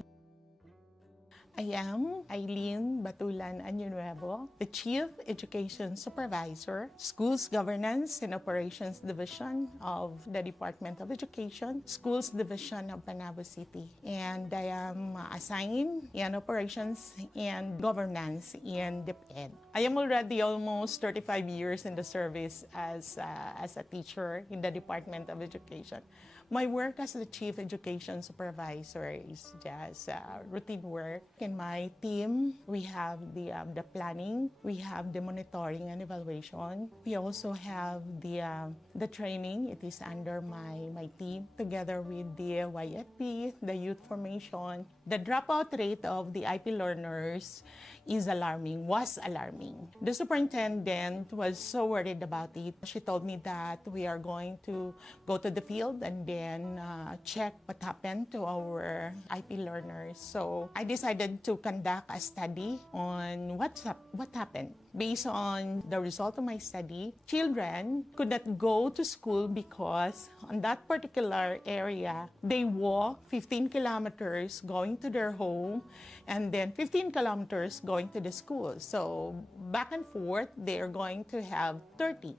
I am Eileen Batulan Añonuevo, the Chief Education Supervisor, Schools Governance and Operations Division of the Department of Education, Schools Division of Panabo City. And I am assigned in Operations and Governance in DepEd. I am already almost 35 years in the service as a teacher in the Department of Education. My work as the Chief Education Supervisor is just routine work. In my team, we have the planning, we have the monitoring and evaluation. We also have the training. It is under my team, together with the YFP, the youth formation. The dropout rate of the IP learners was alarming. The superintendent was so worried about it. She told me that we are going to go to the field and then check what happened to our IP learners. So I decided to conduct a study on what happened. Based on the result of my study, children could not go to school because on that particular area, they walk 15 kilometers going to their home and then 15 kilometers going to the school. So back and forth, they are going to have 30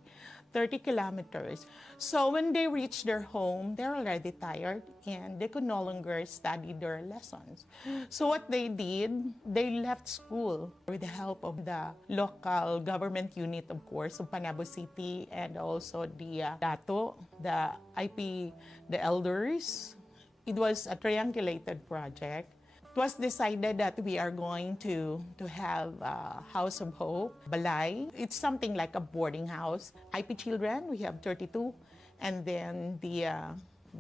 kilometers. So when they reach their home, they're already tired and they could no longer study their lessons. So what they did, they left school with the help of the local government unit, of course, of Panabo City, and also the DATO, the IP, the elders. It was a triangulated project. It was decided that we are going to have a House of Hope, Balay. It's something like a boarding house. IP children, we have 32, and then the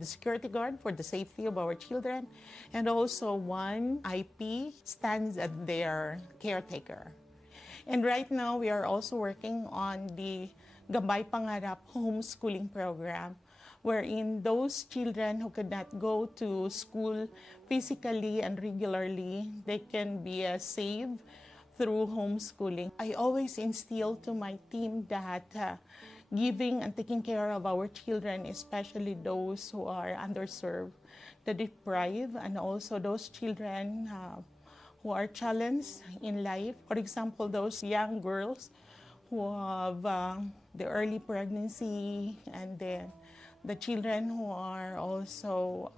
security guard for the safety of our children, and also one IP stands as their caretaker. And right now, we are also working on the Gabay Pangarap homeschooling program, wherein those children who could not go to school physically and regularly, they can be saved through homeschooling. I always instill to my team that giving and taking care of our children, especially those who are underserved, the deprived, and also those children who are challenged in life. For example, those young girls who have the early pregnancy, and then the children who are also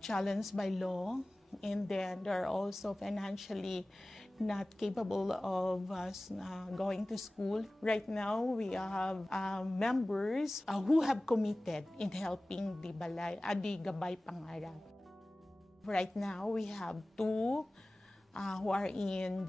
challenged by law, and then they're also financially not capable of going to school. Right now, we have members who have committed in helping the Gabay Pangarap. Right now, we have two who are in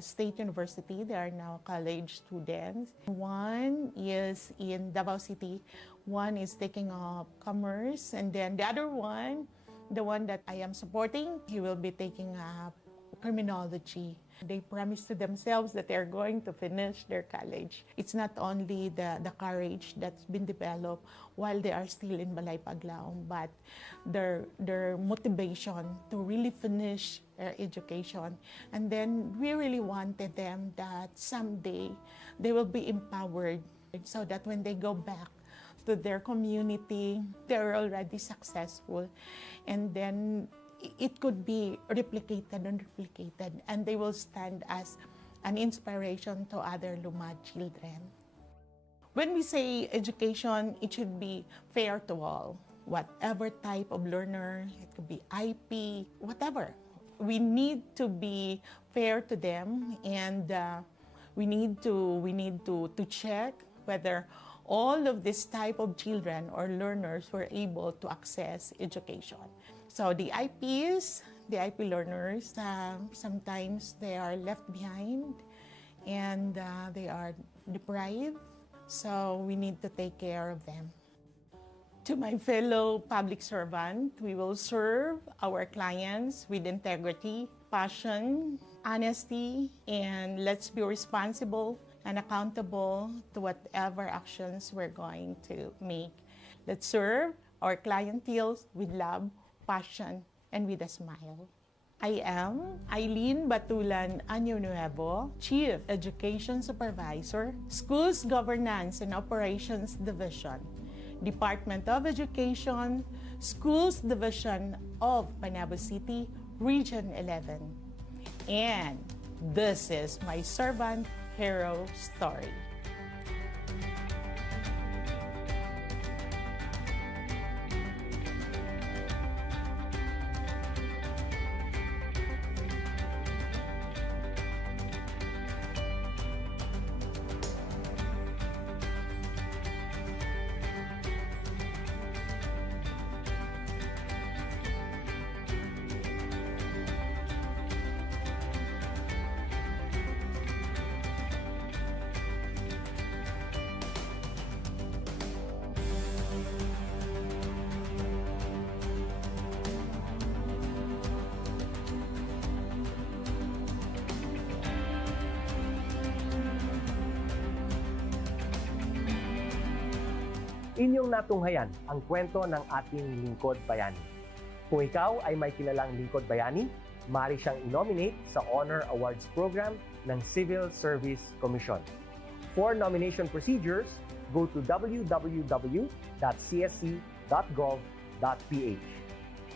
State University. They are now college students. One is in Davao City. One is taking up commerce. And then the other one, the one that I am supporting, he will be taking up criminology. They promise to themselves that they're going to finish their college. It's not only the courage that's been developed while they are still in Balay Paglaom, but their motivation to really finish their education. And then we really wanted them that someday they will be empowered so that when they go back to their community, they're already successful. And then it could be replicated and replicated, and they will stand as an inspiration to other Lumad children. When we say education, it should be fair to all. Whatever type of learner, it could be IP, whatever. We need to be fair to them, and we need to check whether all of this type of children or learners were able to access education. So the IPs, the IP learners, sometimes they are left behind and they are deprived. So we need to take care of them. To my fellow public servant, we will serve our clients with integrity, passion, honesty, and let's be responsible and accountable to whatever actions we're going to make. Let's serve our clientele with love, passion, and with a smile. I am Eileen Batulan Año Nuevo, Chief Education Supervisor, Schools Governance and Operations Division, Department of Education, Schools Division of Panabo City, Region 11. And this is my servant hero story. Inyong natunghayan ang kwento ng ating lingkod bayani. Kung ikaw ay may kilalang lingkod bayani, maaari siyang i-nominate sa Honor Awards Program ng Civil Service Commission. For nomination procedures, go to www.csc.gov.ph.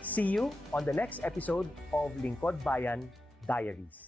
See you on the next episode of Lingkod Bayan Diaries.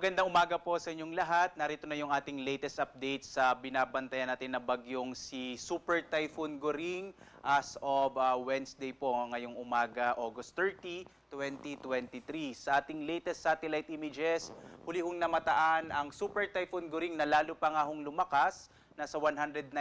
magandang umaga po sa inyong lahat. Narito na yung ating latest update sa binabantayan natin na bagyong si Super Typhoon Goring as of Wednesday po ngayong umaga, August 30, 2023. Sa ating latest satellite images, huli hong namataan ang Super Typhoon Goring na lalo pa nga hong lumakas. Nasa 195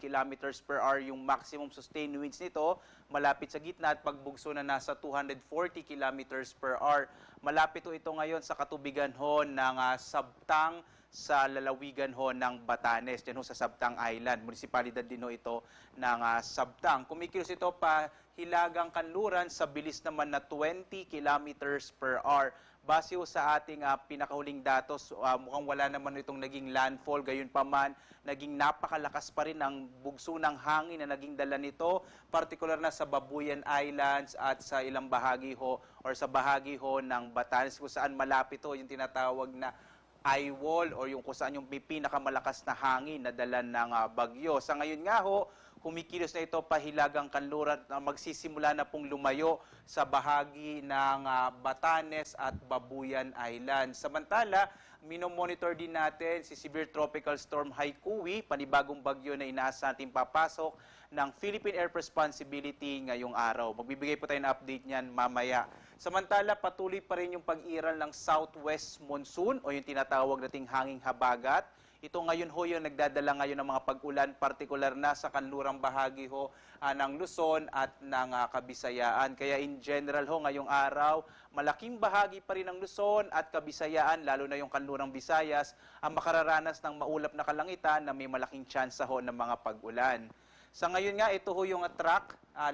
kilometers per hour yung maximum sustained winds nito, malapit sa gitna at pagbugso na nasa 240 kilometers per hour. Malapit ito ngayon sa katubigan ho ng Sabtang sa lalawigan ho ng Batanes, dyan ho sa Sabtang Island. Munisipalidad din ho ito ng Sabtang. Kumikilos ito pa Hilagang Kanluran sa bilis naman na 20 kilometers per hour. Base ho sa ating pinakahuling datos, mukhang wala naman itong naging landfall. Gayunpaman, naging napakalakas pa rin ang bugso ng hangin na naging dala nito, partikular na sa Babuyan Islands at sa ilang bahagi ho or sa bahagi ho ng Batanes kung saan malapit ho yung tinatawag na eye wall o yung kung saan yung pinakamalakas na hangin na dala ng bagyo. Sa ngayon nga ho, kumikilos na ito pahilagang kanluran na magsisimula na pong lumayo sa bahagi ng Batanes at Babuyan Island. Samantala, minomonitor din natin si Severe Tropical Storm Haikui, panibagong bagyo na inaasahan natin papasok ng Philippine Air Responsibility ngayong araw. Magbibigay po tayo ng update niyan mamaya. Samantala, patuloy pa rin yung pag-iral ng southwest monsoon o yung tinatawag nating hanging habagat. Ito ngayon ho yung nagdadala ngayon ng mga pag-ulan, partikular na sa kanlurang bahagi ho ng Luzon at ng Kabisayaan. Kaya in general ho ngayong araw, malaking bahagi pa rin ng Luzon at Kabisayaan, lalo na yung kanlurang Visayas, ang makararanas ng maulap na kalangitan na may malaking tsansa ho ng mga pag-ulan. Sa ngayon nga, ito ho yung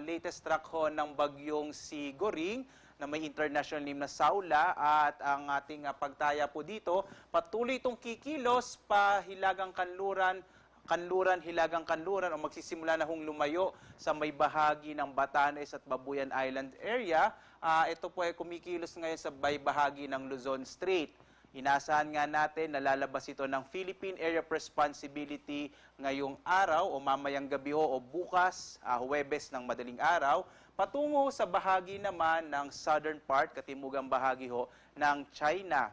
latest track ho ng bagyong si Goring, na may international name na Saula, at ang ating pagtaya po dito, patuloy itong kikilos pa Hilagang Kanluran, Hilagang Kanluran o magsisimula na hong lumayo sa may bahagi ng Batanes at Babuyan Island area. Ito po ay kumikilos ngayon sa may bahagi ng Luzon Strait. Inaasahan nga natin na lalabas ito ng Philippine Area of Responsibility ngayong araw o mamayang gabi ho o bukas, Huwebes ng madaling araw, patungo sa bahagi naman ng southern part, katimugang bahagi ho ng China.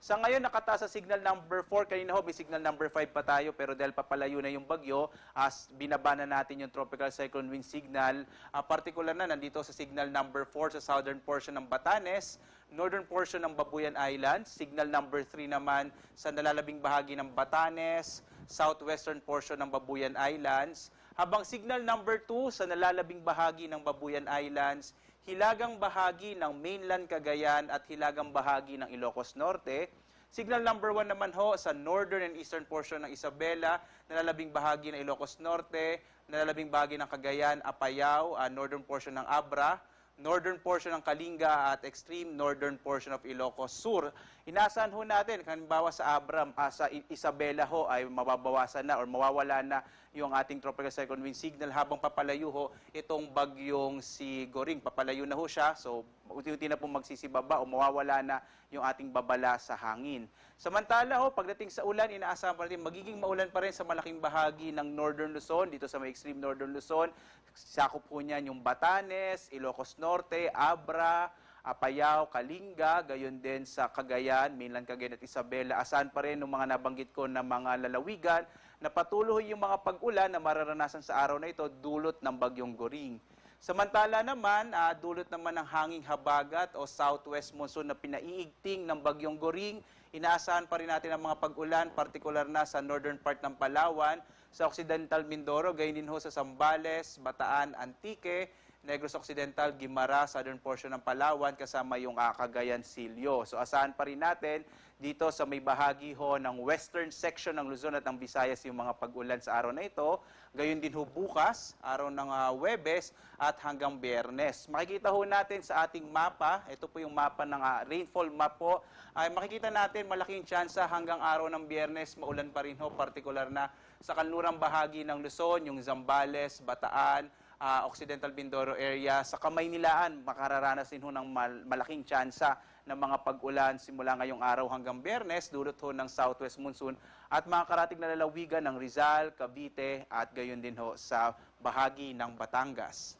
Sa ngayon, nakataas sa signal number 4. Kanina ho, may signal number 5 pa tayo, pero dahil papalayo na yung bagyo, as binabana natin yung tropical cyclone wind signal, particular na nandito sa signal number 4 sa southern portion ng Batanes, northern portion ng Babuyan Islands, signal number 3 naman sa nalalabing bahagi ng Batanes, southwestern portion ng Babuyan Islands, habang signal number 2 sa nalalabing bahagi ng Babuyan Islands, hilagang bahagi ng mainland Cagayan at hilagang bahagi ng Ilocos Norte. Signal number 1 naman ho sa northern and eastern portion ng Isabela, nalalabing bahagi ng Ilocos Norte, nalalabing bahagi ng Cagayan, Apayao, northern portion ng Abra, northern portion ng Kalinga at extreme northern portion of Ilocos Sur. Inaasahan ho natin, halimbawa sa Abra, sa Isabela ho ay mababawasan na or mawawala na yung ating tropical cyclone wind signal habang papalayo ho itong bagyong si Goring. Papalayo na ho siya, so unti-unti na po magsisibaba o mawawala na yung ating babala sa hangin. Samantala ho, pagdating sa ulan, inaasahan pa rin magiging maulan pa rin sa malaking bahagi ng northern Luzon, dito sa may extreme northern Luzon. Sakop po niyan yung Batanes, Ilocos Norte, Abra, Apayao, Kalinga, gayon din sa Cagayan, mainland Cagayan at Isabela. Asahan pa rin ng mga nabanggit ko na mga lalawigan na patuloy yung mga pag-ulan na mararanasan sa araw na ito dulot ng bagyong Goring. Samantala naman, dulot naman ng hanging habagat o southwest monsoon na pinaiigting ng bagyong Goring. Inaasahan pa rin natin ang mga pag-ulan, partikular na sa northern part ng Palawan, sa Occidental Mindoro, gayon din ho sa Zambales, Bataan, Antique, Negros Occidental, Guimara, southern portion ng Palawan, kasama yung Cagayan, Silio. So asahan pa rin natin dito sa may bahagi ho ng western section ng Luzon at ng Visayas yung mga pag-ulan sa araw na ito. Gayon din ho bukas, araw ng Huwebes at hanggang Biyernes. Makikita ho natin sa ating mapa, ito po yung mapa ng rainfall map po, ay makikita natin malaking tsansa hanggang araw ng Biyernes, maulan pa rin ho, partikular na sa kanlurang bahagi ng Luzon, yung Zambales, Bataan, Occidental Mindoro area. Sa Kamaynilaan, makararanas din ho ng malaking tsansa ng mga pag-ulan simula ngayong araw hanggang Biyernes, dulot ho ng southwest monsoon at mga karatig na lalawigan ng Rizal, Cavite at gayon din ho sa bahagi ng Batangas.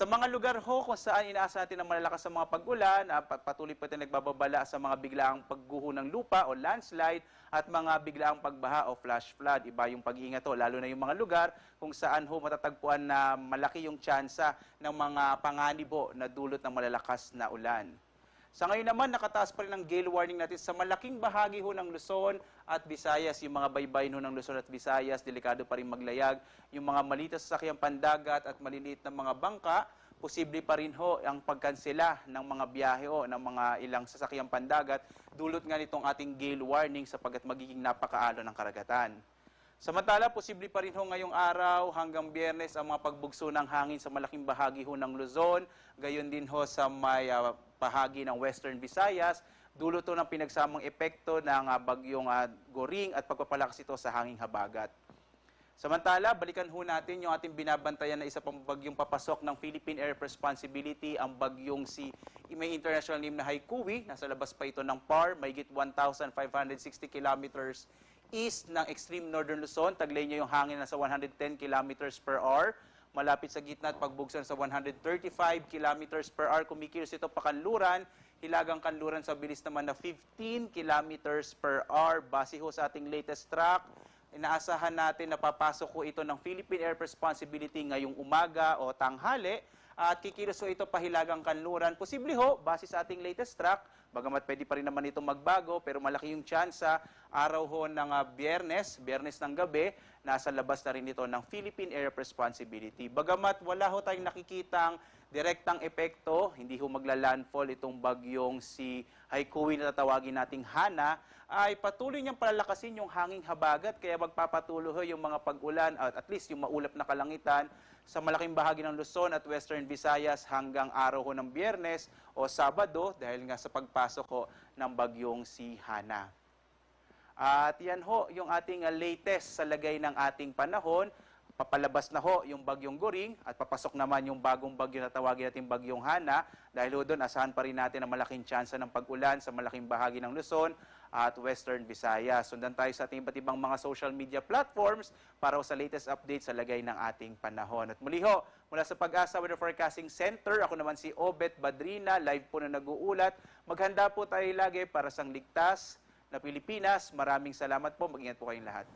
Sa mga lugar ho kung saan inaasahan natin ng malalakas sa mga pag-ulan, patuloy pa tayo nagbababala sa mga biglaang pagguho ng lupa o landslide at mga biglaang pagbaha o flash flood. Iba yung pag-iingat ho, lalo na yung mga lugar kung saan ho matatagpuan na malaki yung tsansa ng mga panganibo na dulot ng malalakas na ulan. Sa ngayon naman, nakataas pa rin ang gale warning natin sa malaking bahagi ho ng Luzon at Visayas. Yung mga baybayin ho ng Luzon at Visayas, delikado pa rin maglayag. Yung mga maliit na sasakyang pandagat at maliliit na mga bangka, posible pa rin ho ang pagkansela ng mga biyahe ho ng mga ilang sasakyang pandagat. Dulot nga nitong ating gale warning sapagkat magiging napakaalo ng karagatan. Samantala, posible pa rin ho ngayong araw hanggang Biyernes ang mga pagbugso ng hangin sa malaking bahagi ho ng Luzon, gayon din ho sa may bahagi ng Western Visayas, dulot ho ng pinagsamang epekto ng bagyong Goring at pagpapalakas ito sa hanging habagat. Samantala, balikan ho natin yung ating binabantayan na isa pang bagyong papasok ng Philippine Area of Responsibility, ang bagyong si may international name na Haikui. Nasa labas pa ito ng PAR, mahigit 1,560 kilometers east ng extreme northern Luzon. Taglay niya yung hangin na sa 110 kilometers per hour. Malapit sa gitna at pagbugsan sa 135 kilometers per hour. Kumikilos ito pa Kanluran, Hilagang Kanluran sa bilis naman na 15 kilometers per hour. Base ho sa ating latest track, inaasahan natin na papasok ho ito ng Philippine Air Responsibility ngayong umaga o tanghali. At kikilos ho ito pa Hilagang Kanluran. Posible ho, base sa ating latest track, bagamat pwede pa rin naman ito magbago, pero malaki yung tsansa, araw ho ng Biyernes ng gabi, nasa labas na rin ito ng Philippine Area of Responsibility. Bagamat wala ho tayong nakikitang direktang epekto, hindi ho magla-landfall itong bagyong si Haikui na tatawagin nating Hana, ay patuloy niyang palalakasin yung hanging habagat, kaya magpapatuloy ho yung mga pag-ulan at least yung maulap na kalangitan sa malaking bahagi ng Luzon at Western Visayas hanggang araw ho ng Biyernes o Sabado dahil nga sa pagpasok ho ng bagyong si Hana. At yan ho yung ating latest sa lagay ng ating panahon. Papalabas na ho yung bagyong Goring at papasok naman yung bagong bagyo na tawagin natin bagyong Hana. Dahil ho doon, asahan pa rin natin ang malaking tsansa ng pag-ulan sa malaking bahagi ng Luzon at Western Visayas. Sundan tayo sa ating iba't ibang mga social media platforms para ho sa latest update sa lagay ng ating panahon. At muli ho, mula sa Pag-asa Weather Forecasting Center, ako naman si Obet Badrina, live po na nag-uulat. Maghanda po tayo lagi para sa ligtas na Pilipinas. Maraming salamat po. Mag-ingat po kayong lahat.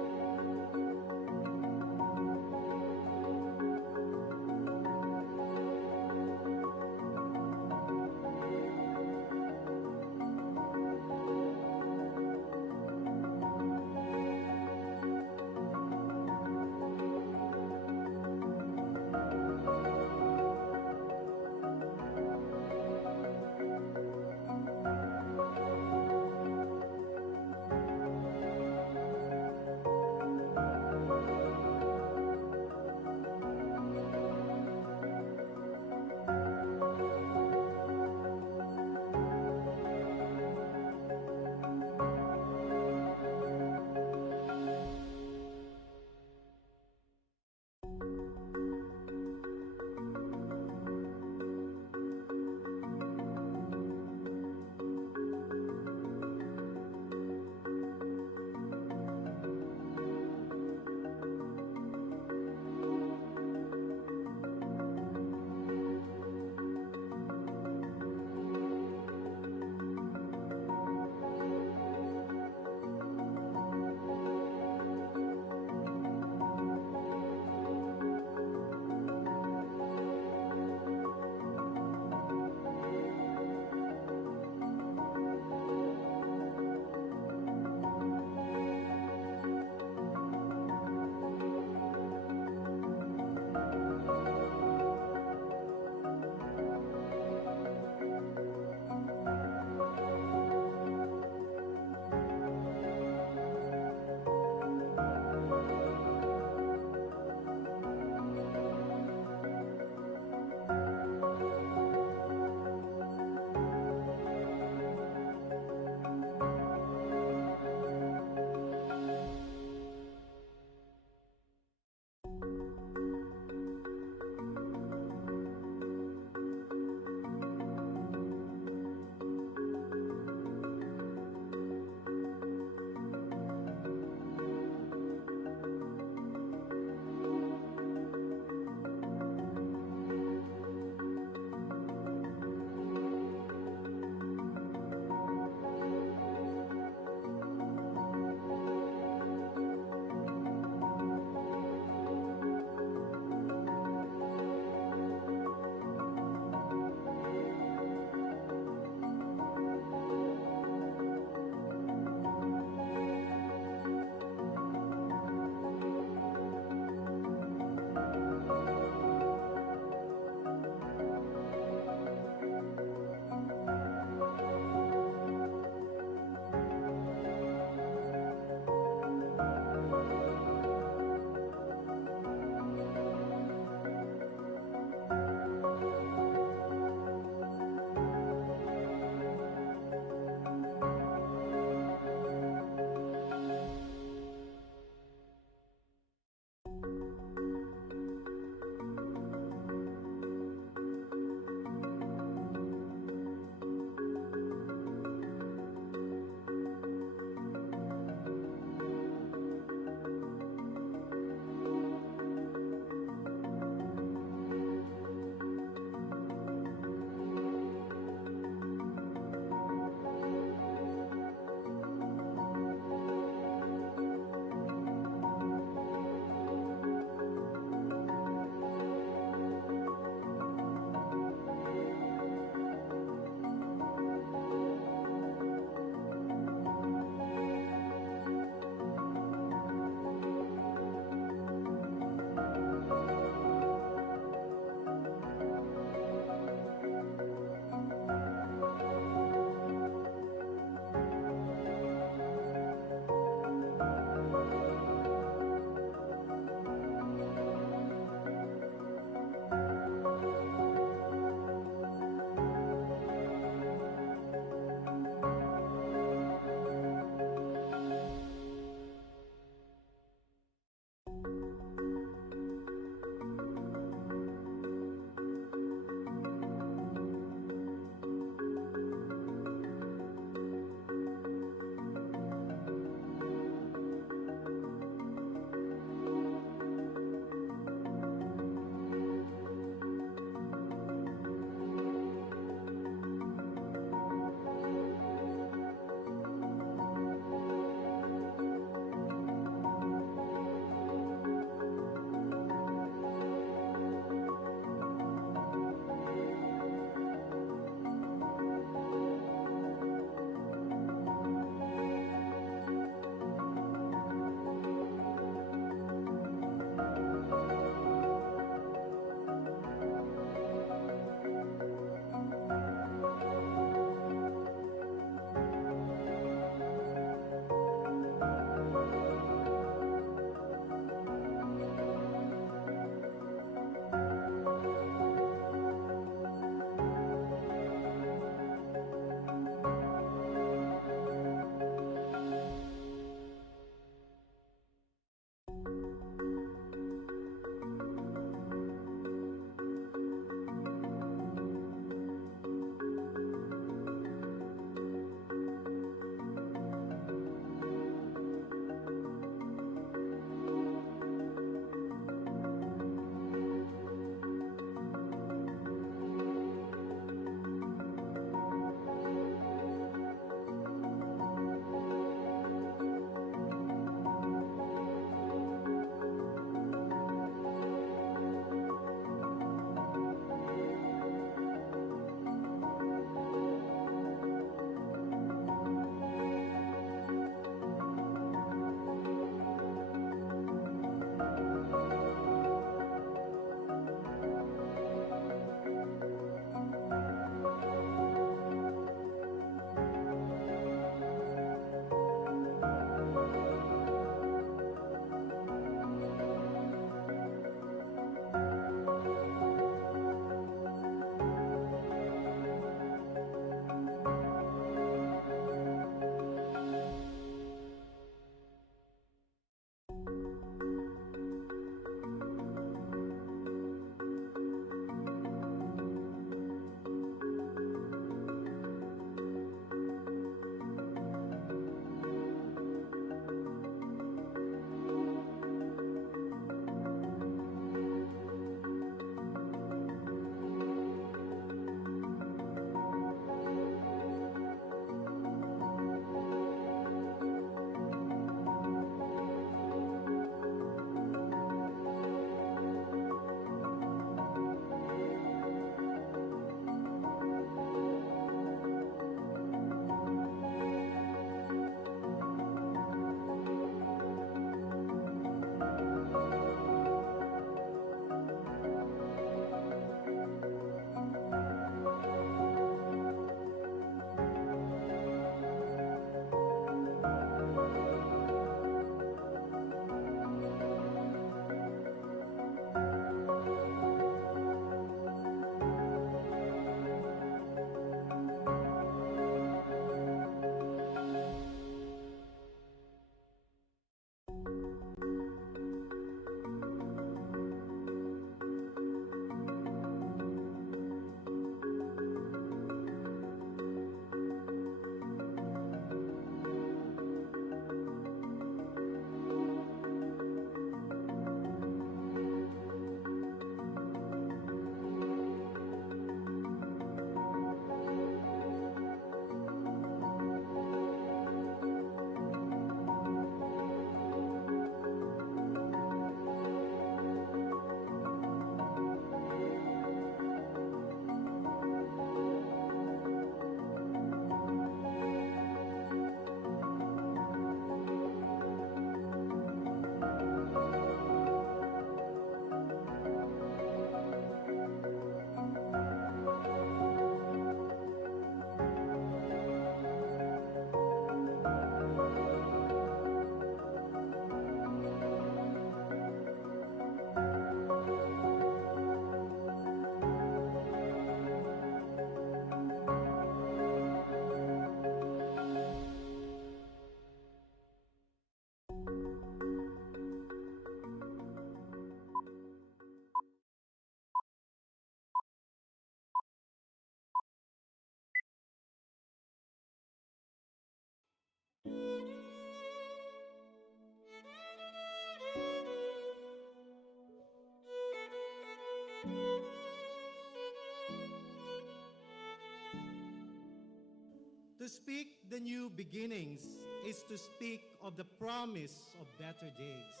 To speak the new beginnings is to speak of the promise of better days,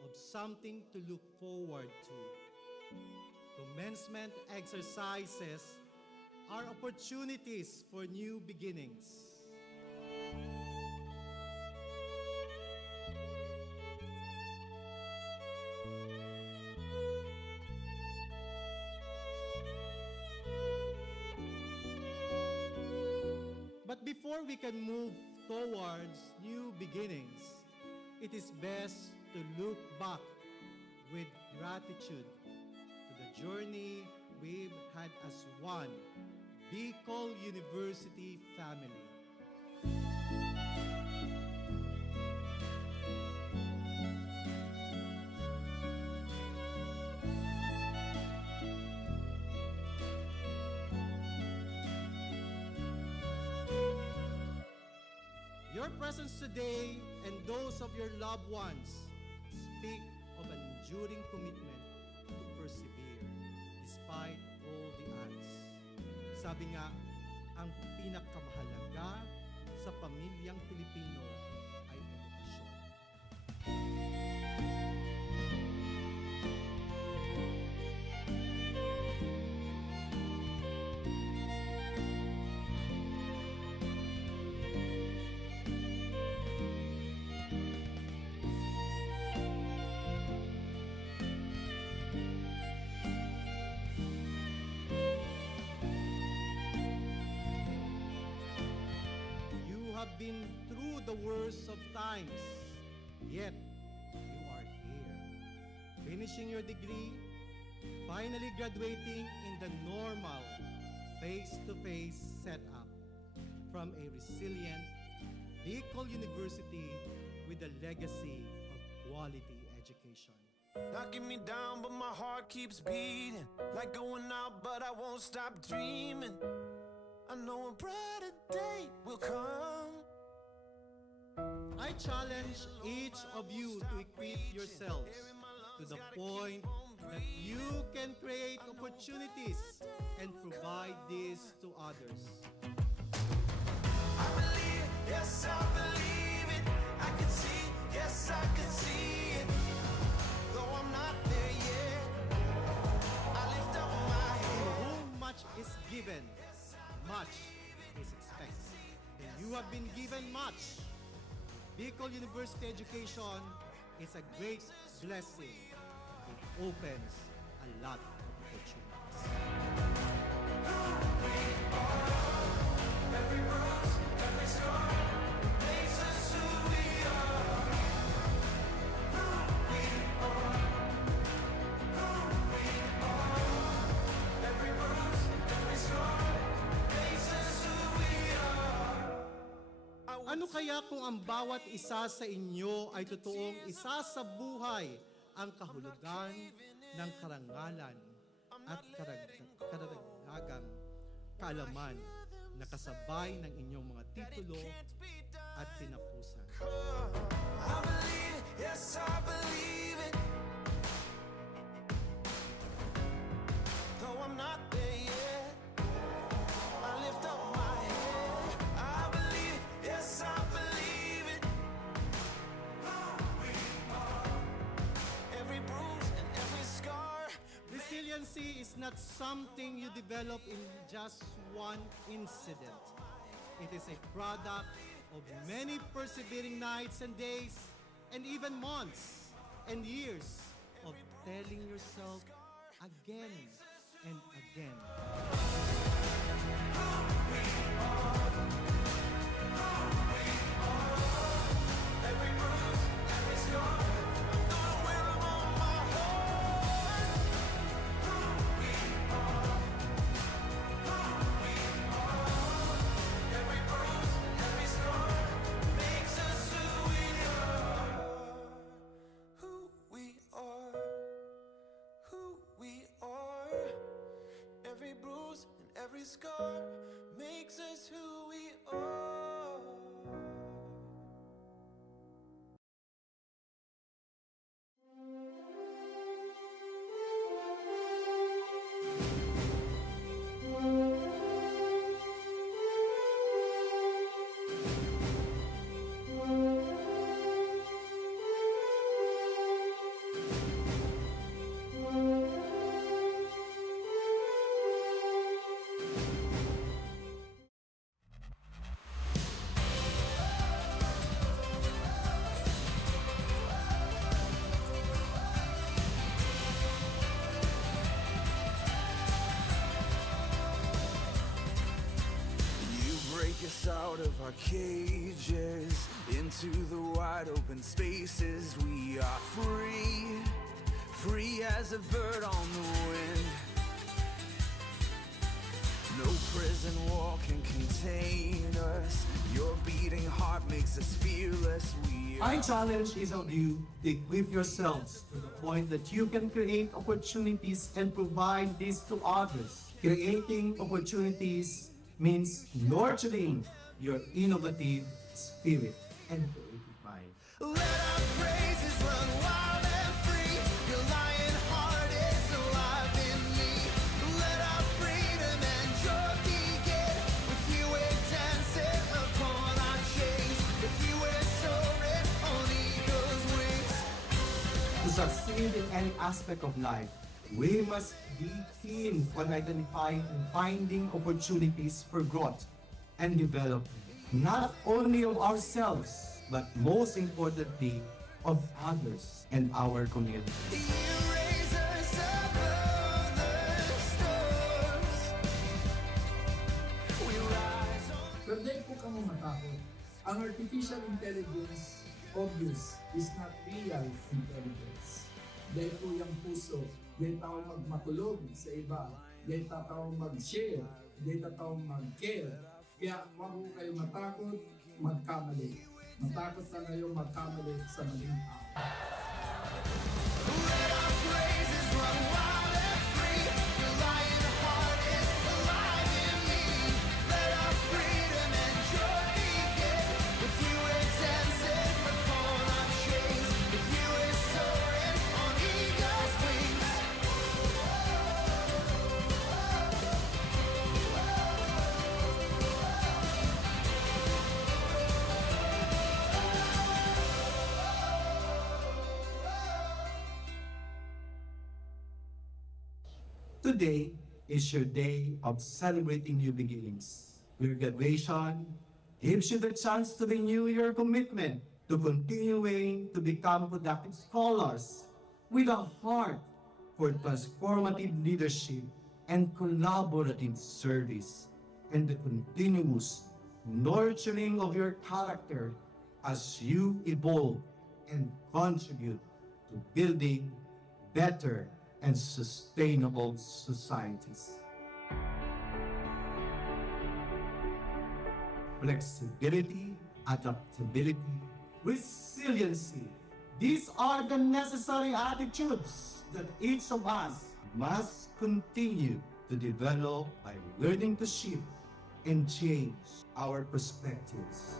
of something to look forward to. Commencement exercises are opportunities for new beginnings. But before we can move towards new beginnings, it is best to look back with gratitude to the journey we've had as one Bicol University family. Your presence today and those of your loved ones speak of an enduring commitment to persevere despite all the odds. Sabi nga, ang pinakamahalaga sa pamilyang Pilipino ay edukasyon. Have been through the worst of times, yet you are here, finishing your degree, finally graduating in the normal face-to-face setup from a resilient Bicol University with a legacy of quality education. Knocking me down, but my heart keeps beating. Like going out, but I won't stop dreaming. I know a brighter day will come. I challenge each of you to equip yourselves to the point that you can create opportunities and provide this to others. I believe, yes, I believe it. I can see, yes, I can see it. Though I'm not there yet, I lift up my To head. whom much is given, much is expected. And you have been given much. Bicol University education is a great blessing. It opens a lot of opportunities. Every bruise, every scar makes us who we are. Who we are. Who we are. Every bruise, every scar makes us who we are. Ano kaya kung ang bawat isa sa inyo ay totoong isa sa buhay ang kahulugan ng karangalan at karagdagang kaalaman na kasabay ng inyong mga titulo at tinapusan? I believe, yes, I believe it. Though I'm not there yet, I lift up my head. I believe, yes, I believe it. Every bruise and every scar. Resiliency is not something you develop in just one incident. It is a product of many persevering nights and days, and even months and years of telling yourself again and again. Every bruise, every scar. I'm gonna wear 'em on my heart. Who we are. Who we are. Every bruise, every scar makes us who we are. Who we are. Who we are. Every bruise and every scar makes us who we are. out of our cages into the wide open spaces. We are free, free as a bird on the wind. No prison wall can contain us. Your beating heart makes us fearless. My challenge is on you to equip yourselves to the point that you can create opportunities and provide this to others. Creating opportunities means nurturing your innovative spirit and creative mind. Let our praises run wild and free. Your lion heart is alive in me. Let our freedom and joy begin. With you we're dancing upon our chains. With you we're soaring on eagle's wings. To succeed in any aspect of life, we must be keen on identifying and finding opportunities for growth and development, not only of ourselves, but most importantly, of others and our community. You raise us above the storms. We rise on. Pwede po kamo matakot. Ang artificial intelligence, obvious, is not real intelligence. Dahil po yung puso, dahil tao magmatulog sa iba, dahil tao mag-share, dahil tao mag-care. Kaya huwag po kayo matakot, magkamali. Matakot na kayo magkamali sa maling tao. Let our praises run wild and free. Your lion heart is alive in me. Let our freedom and joy begin. With you we're dancing upon our chains. With you we're soaring on eagle's wings. Today is your day of celebrating new beginnings. Your graduation gives you the chance to renew your commitment to continuing to become productive scholars with a heart for transformative leadership and collaborative service, and the continuous nurturing of your character as you evolve and contribute to building better and sustainable societies. Flexibility, adaptability, resiliency. These are the necessary attitudes that each of us must continue to develop by learning to shift and change our perspectives.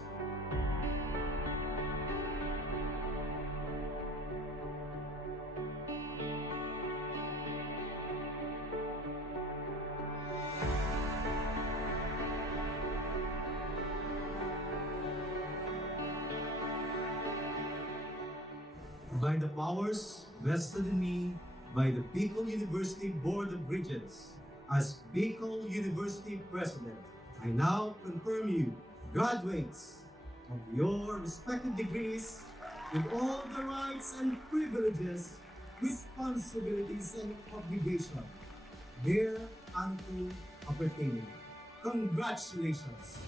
By the powers vested in me by the Bicol University Board of Regents, as Bicol University President, I now confirm you graduates of your respective degrees with all the rights and privileges, responsibilities and obligations thereunto appertaining. Congratulations!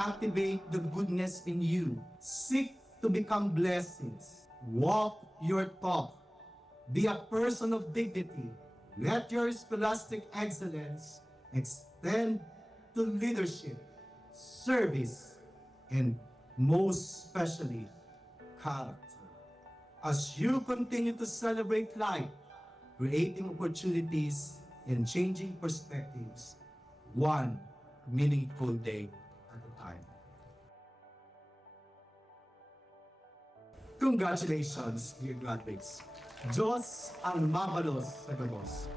Activate the goodness in you. Seek to become blessings. Walk your talk. Be a person of dignity. Let your scholastic excellence extend to leadership, service, and most especially, character. As you continue to celebrate life, creating opportunities and changing perspectives, one meaningful day at a time. Congratulations, dear graduates. Diyos ang mabalos sa gabos.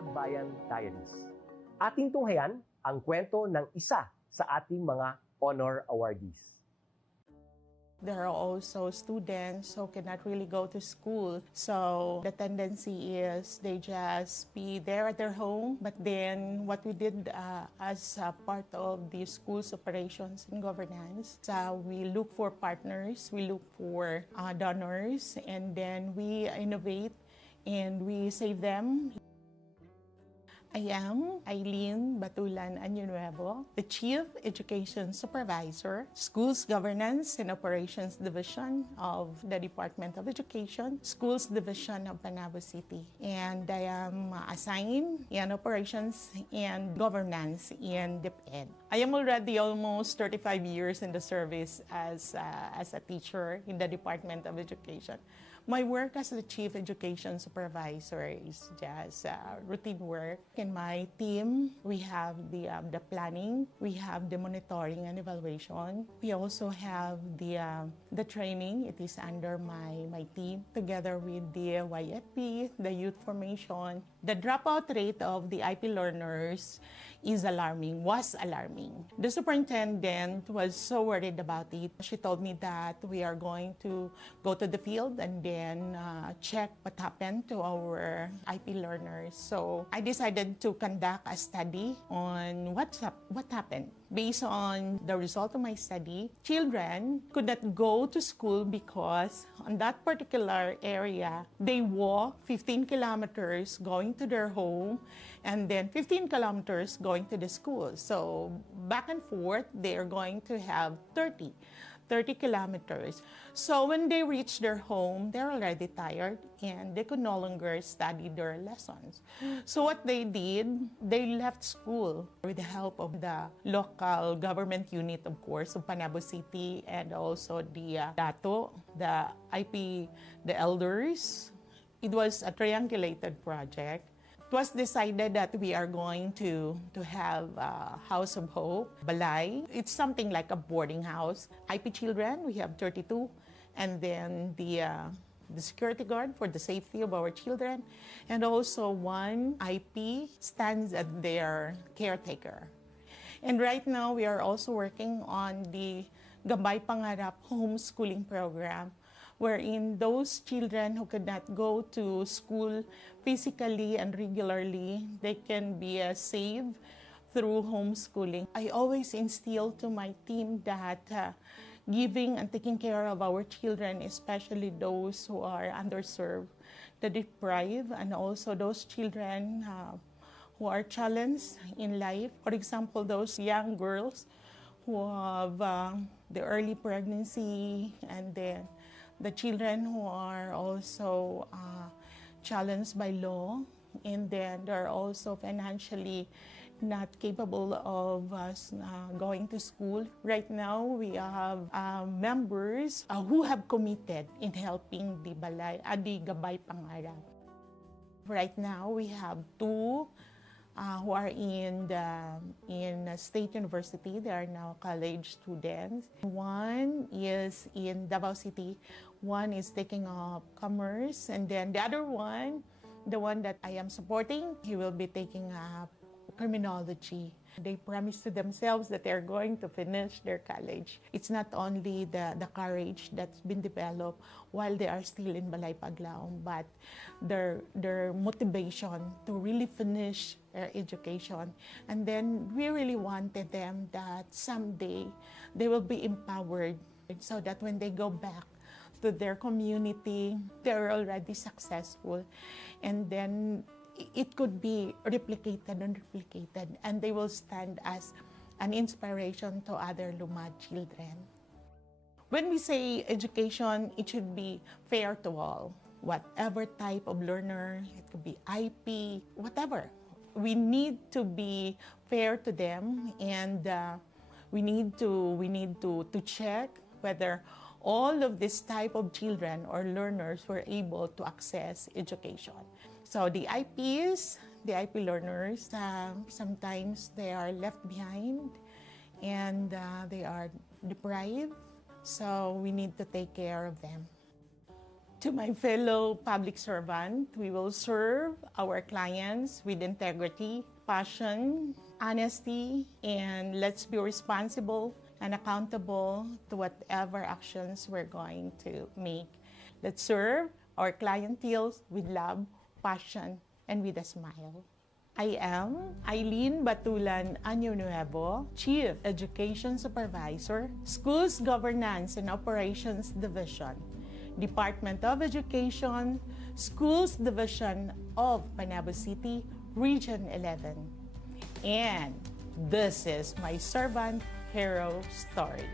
Lingkod Bayan Diaries. Ating tunghayan ang kwento ng isa sa ating mga honor awardees. There are also students who cannot really go to school. So the tendency is they just be there at their home. But then what we did as part of the school's operations and governance, we look for partners, we look for donors, and then we innovate and we save them. I am Eileen Batulan Añonuevo, the Chief Education Supervisor, Schools Governance and Operations Division of the Department of Education, Schools Division of Panabo City. And I am assigned in Operations and Governance in DepEd. I am already almost 35 years in the service as a teacher in the Department of Education. My work as the Chief Education Supervisor is just routine work. In my team, we have the planning, we have the monitoring and evaluation. We also have the training. It is under my team, together with the YFP, the youth formation. The dropout rate of the IP learners was alarming. The superintendent was so worried about it. She told me that we are going to go to the field and then check what happened to our IP learners. So I decided to conduct a study on what happened. Based on the result of my study, children could not go to school because on that particular area, they walk 15 kilometers going to their home and then 15 kilometers going to the school. So back and forth, they are going to have 30 kilometers. So when they reach their home, they're already tired and they could no longer study their lessons. So what they did, they left school with the help of the local government unit, of course, of Panabo City, and also the DATO, the IP, the elders. It was a triangulated project. It was decided that we are going to have a House of Hope, Balay. It's something like a boarding house. IP children, we have 32. And then the security guard for the safety of our children. And also one IP stands as their caretaker. And right now, we are also working on the Gabay Pangarap homeschooling program, wherein those children who could not go to school physically and regularly, they can be saved through homeschooling. I always instill to my team that giving and taking care of our children, especially those who are underserved, the deprived, and also those children who are challenged in life. For example, those young girls who have the early pregnancy, and then the children who are also challenged by law, and then they're also financially not capable of going to school. Right now, we have members who have committed in helping the Gabay Pangarap. Right now, we have two who are in State University. They are now college students. One is in Davao City. One is taking up commerce. And then the other one, the one that I am supporting, he will be taking up criminology. They promise to themselves that they're going to finish their college. It's not only the courage that's been developed while they are still in Balay Paglaom, but their motivation to really finish their education. And then we really wanted them that someday they will be empowered so that when they go back to their community, they're already successful. And then it could be replicated and replicated, and they will stand as an inspiration to other Lumad children. When we say education, it should be fair to all. Whatever type of learner, it could be IP, whatever. We need to be fair to them, and we need to check whether all of this type of children or learners were able to access education. So the IPs, the IP learners, sometimes they are left behind and they are deprived. So we need to take care of them. To my fellow public servant, we will serve our clients with integrity, passion, honesty, and let's be responsible and accountable to whatever actions we're going to make. Let's serve our clientele with love, passion, and with a smile. I am Eileen Batulan Año Nuevo, Chief Education Supervisor, Schools Governance and Operations Division, Department of Education, Schools Division of Panabo City, Region 11. And this is my servant hero story.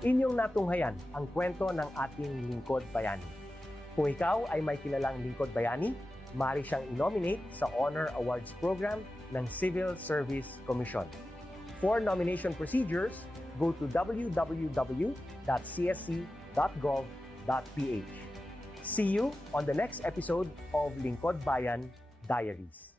Inyong natunghayan ang kwento ng ating lingkod bayani. Kung ikaw ay may kilalang lingkod bayani, maaari siyang i-nominate sa Honor Awards Program ng Civil Service Commission. For nomination procedures, go to www.csc.gov.ph. See you on the next episode of Lingkod Bayan Diaries.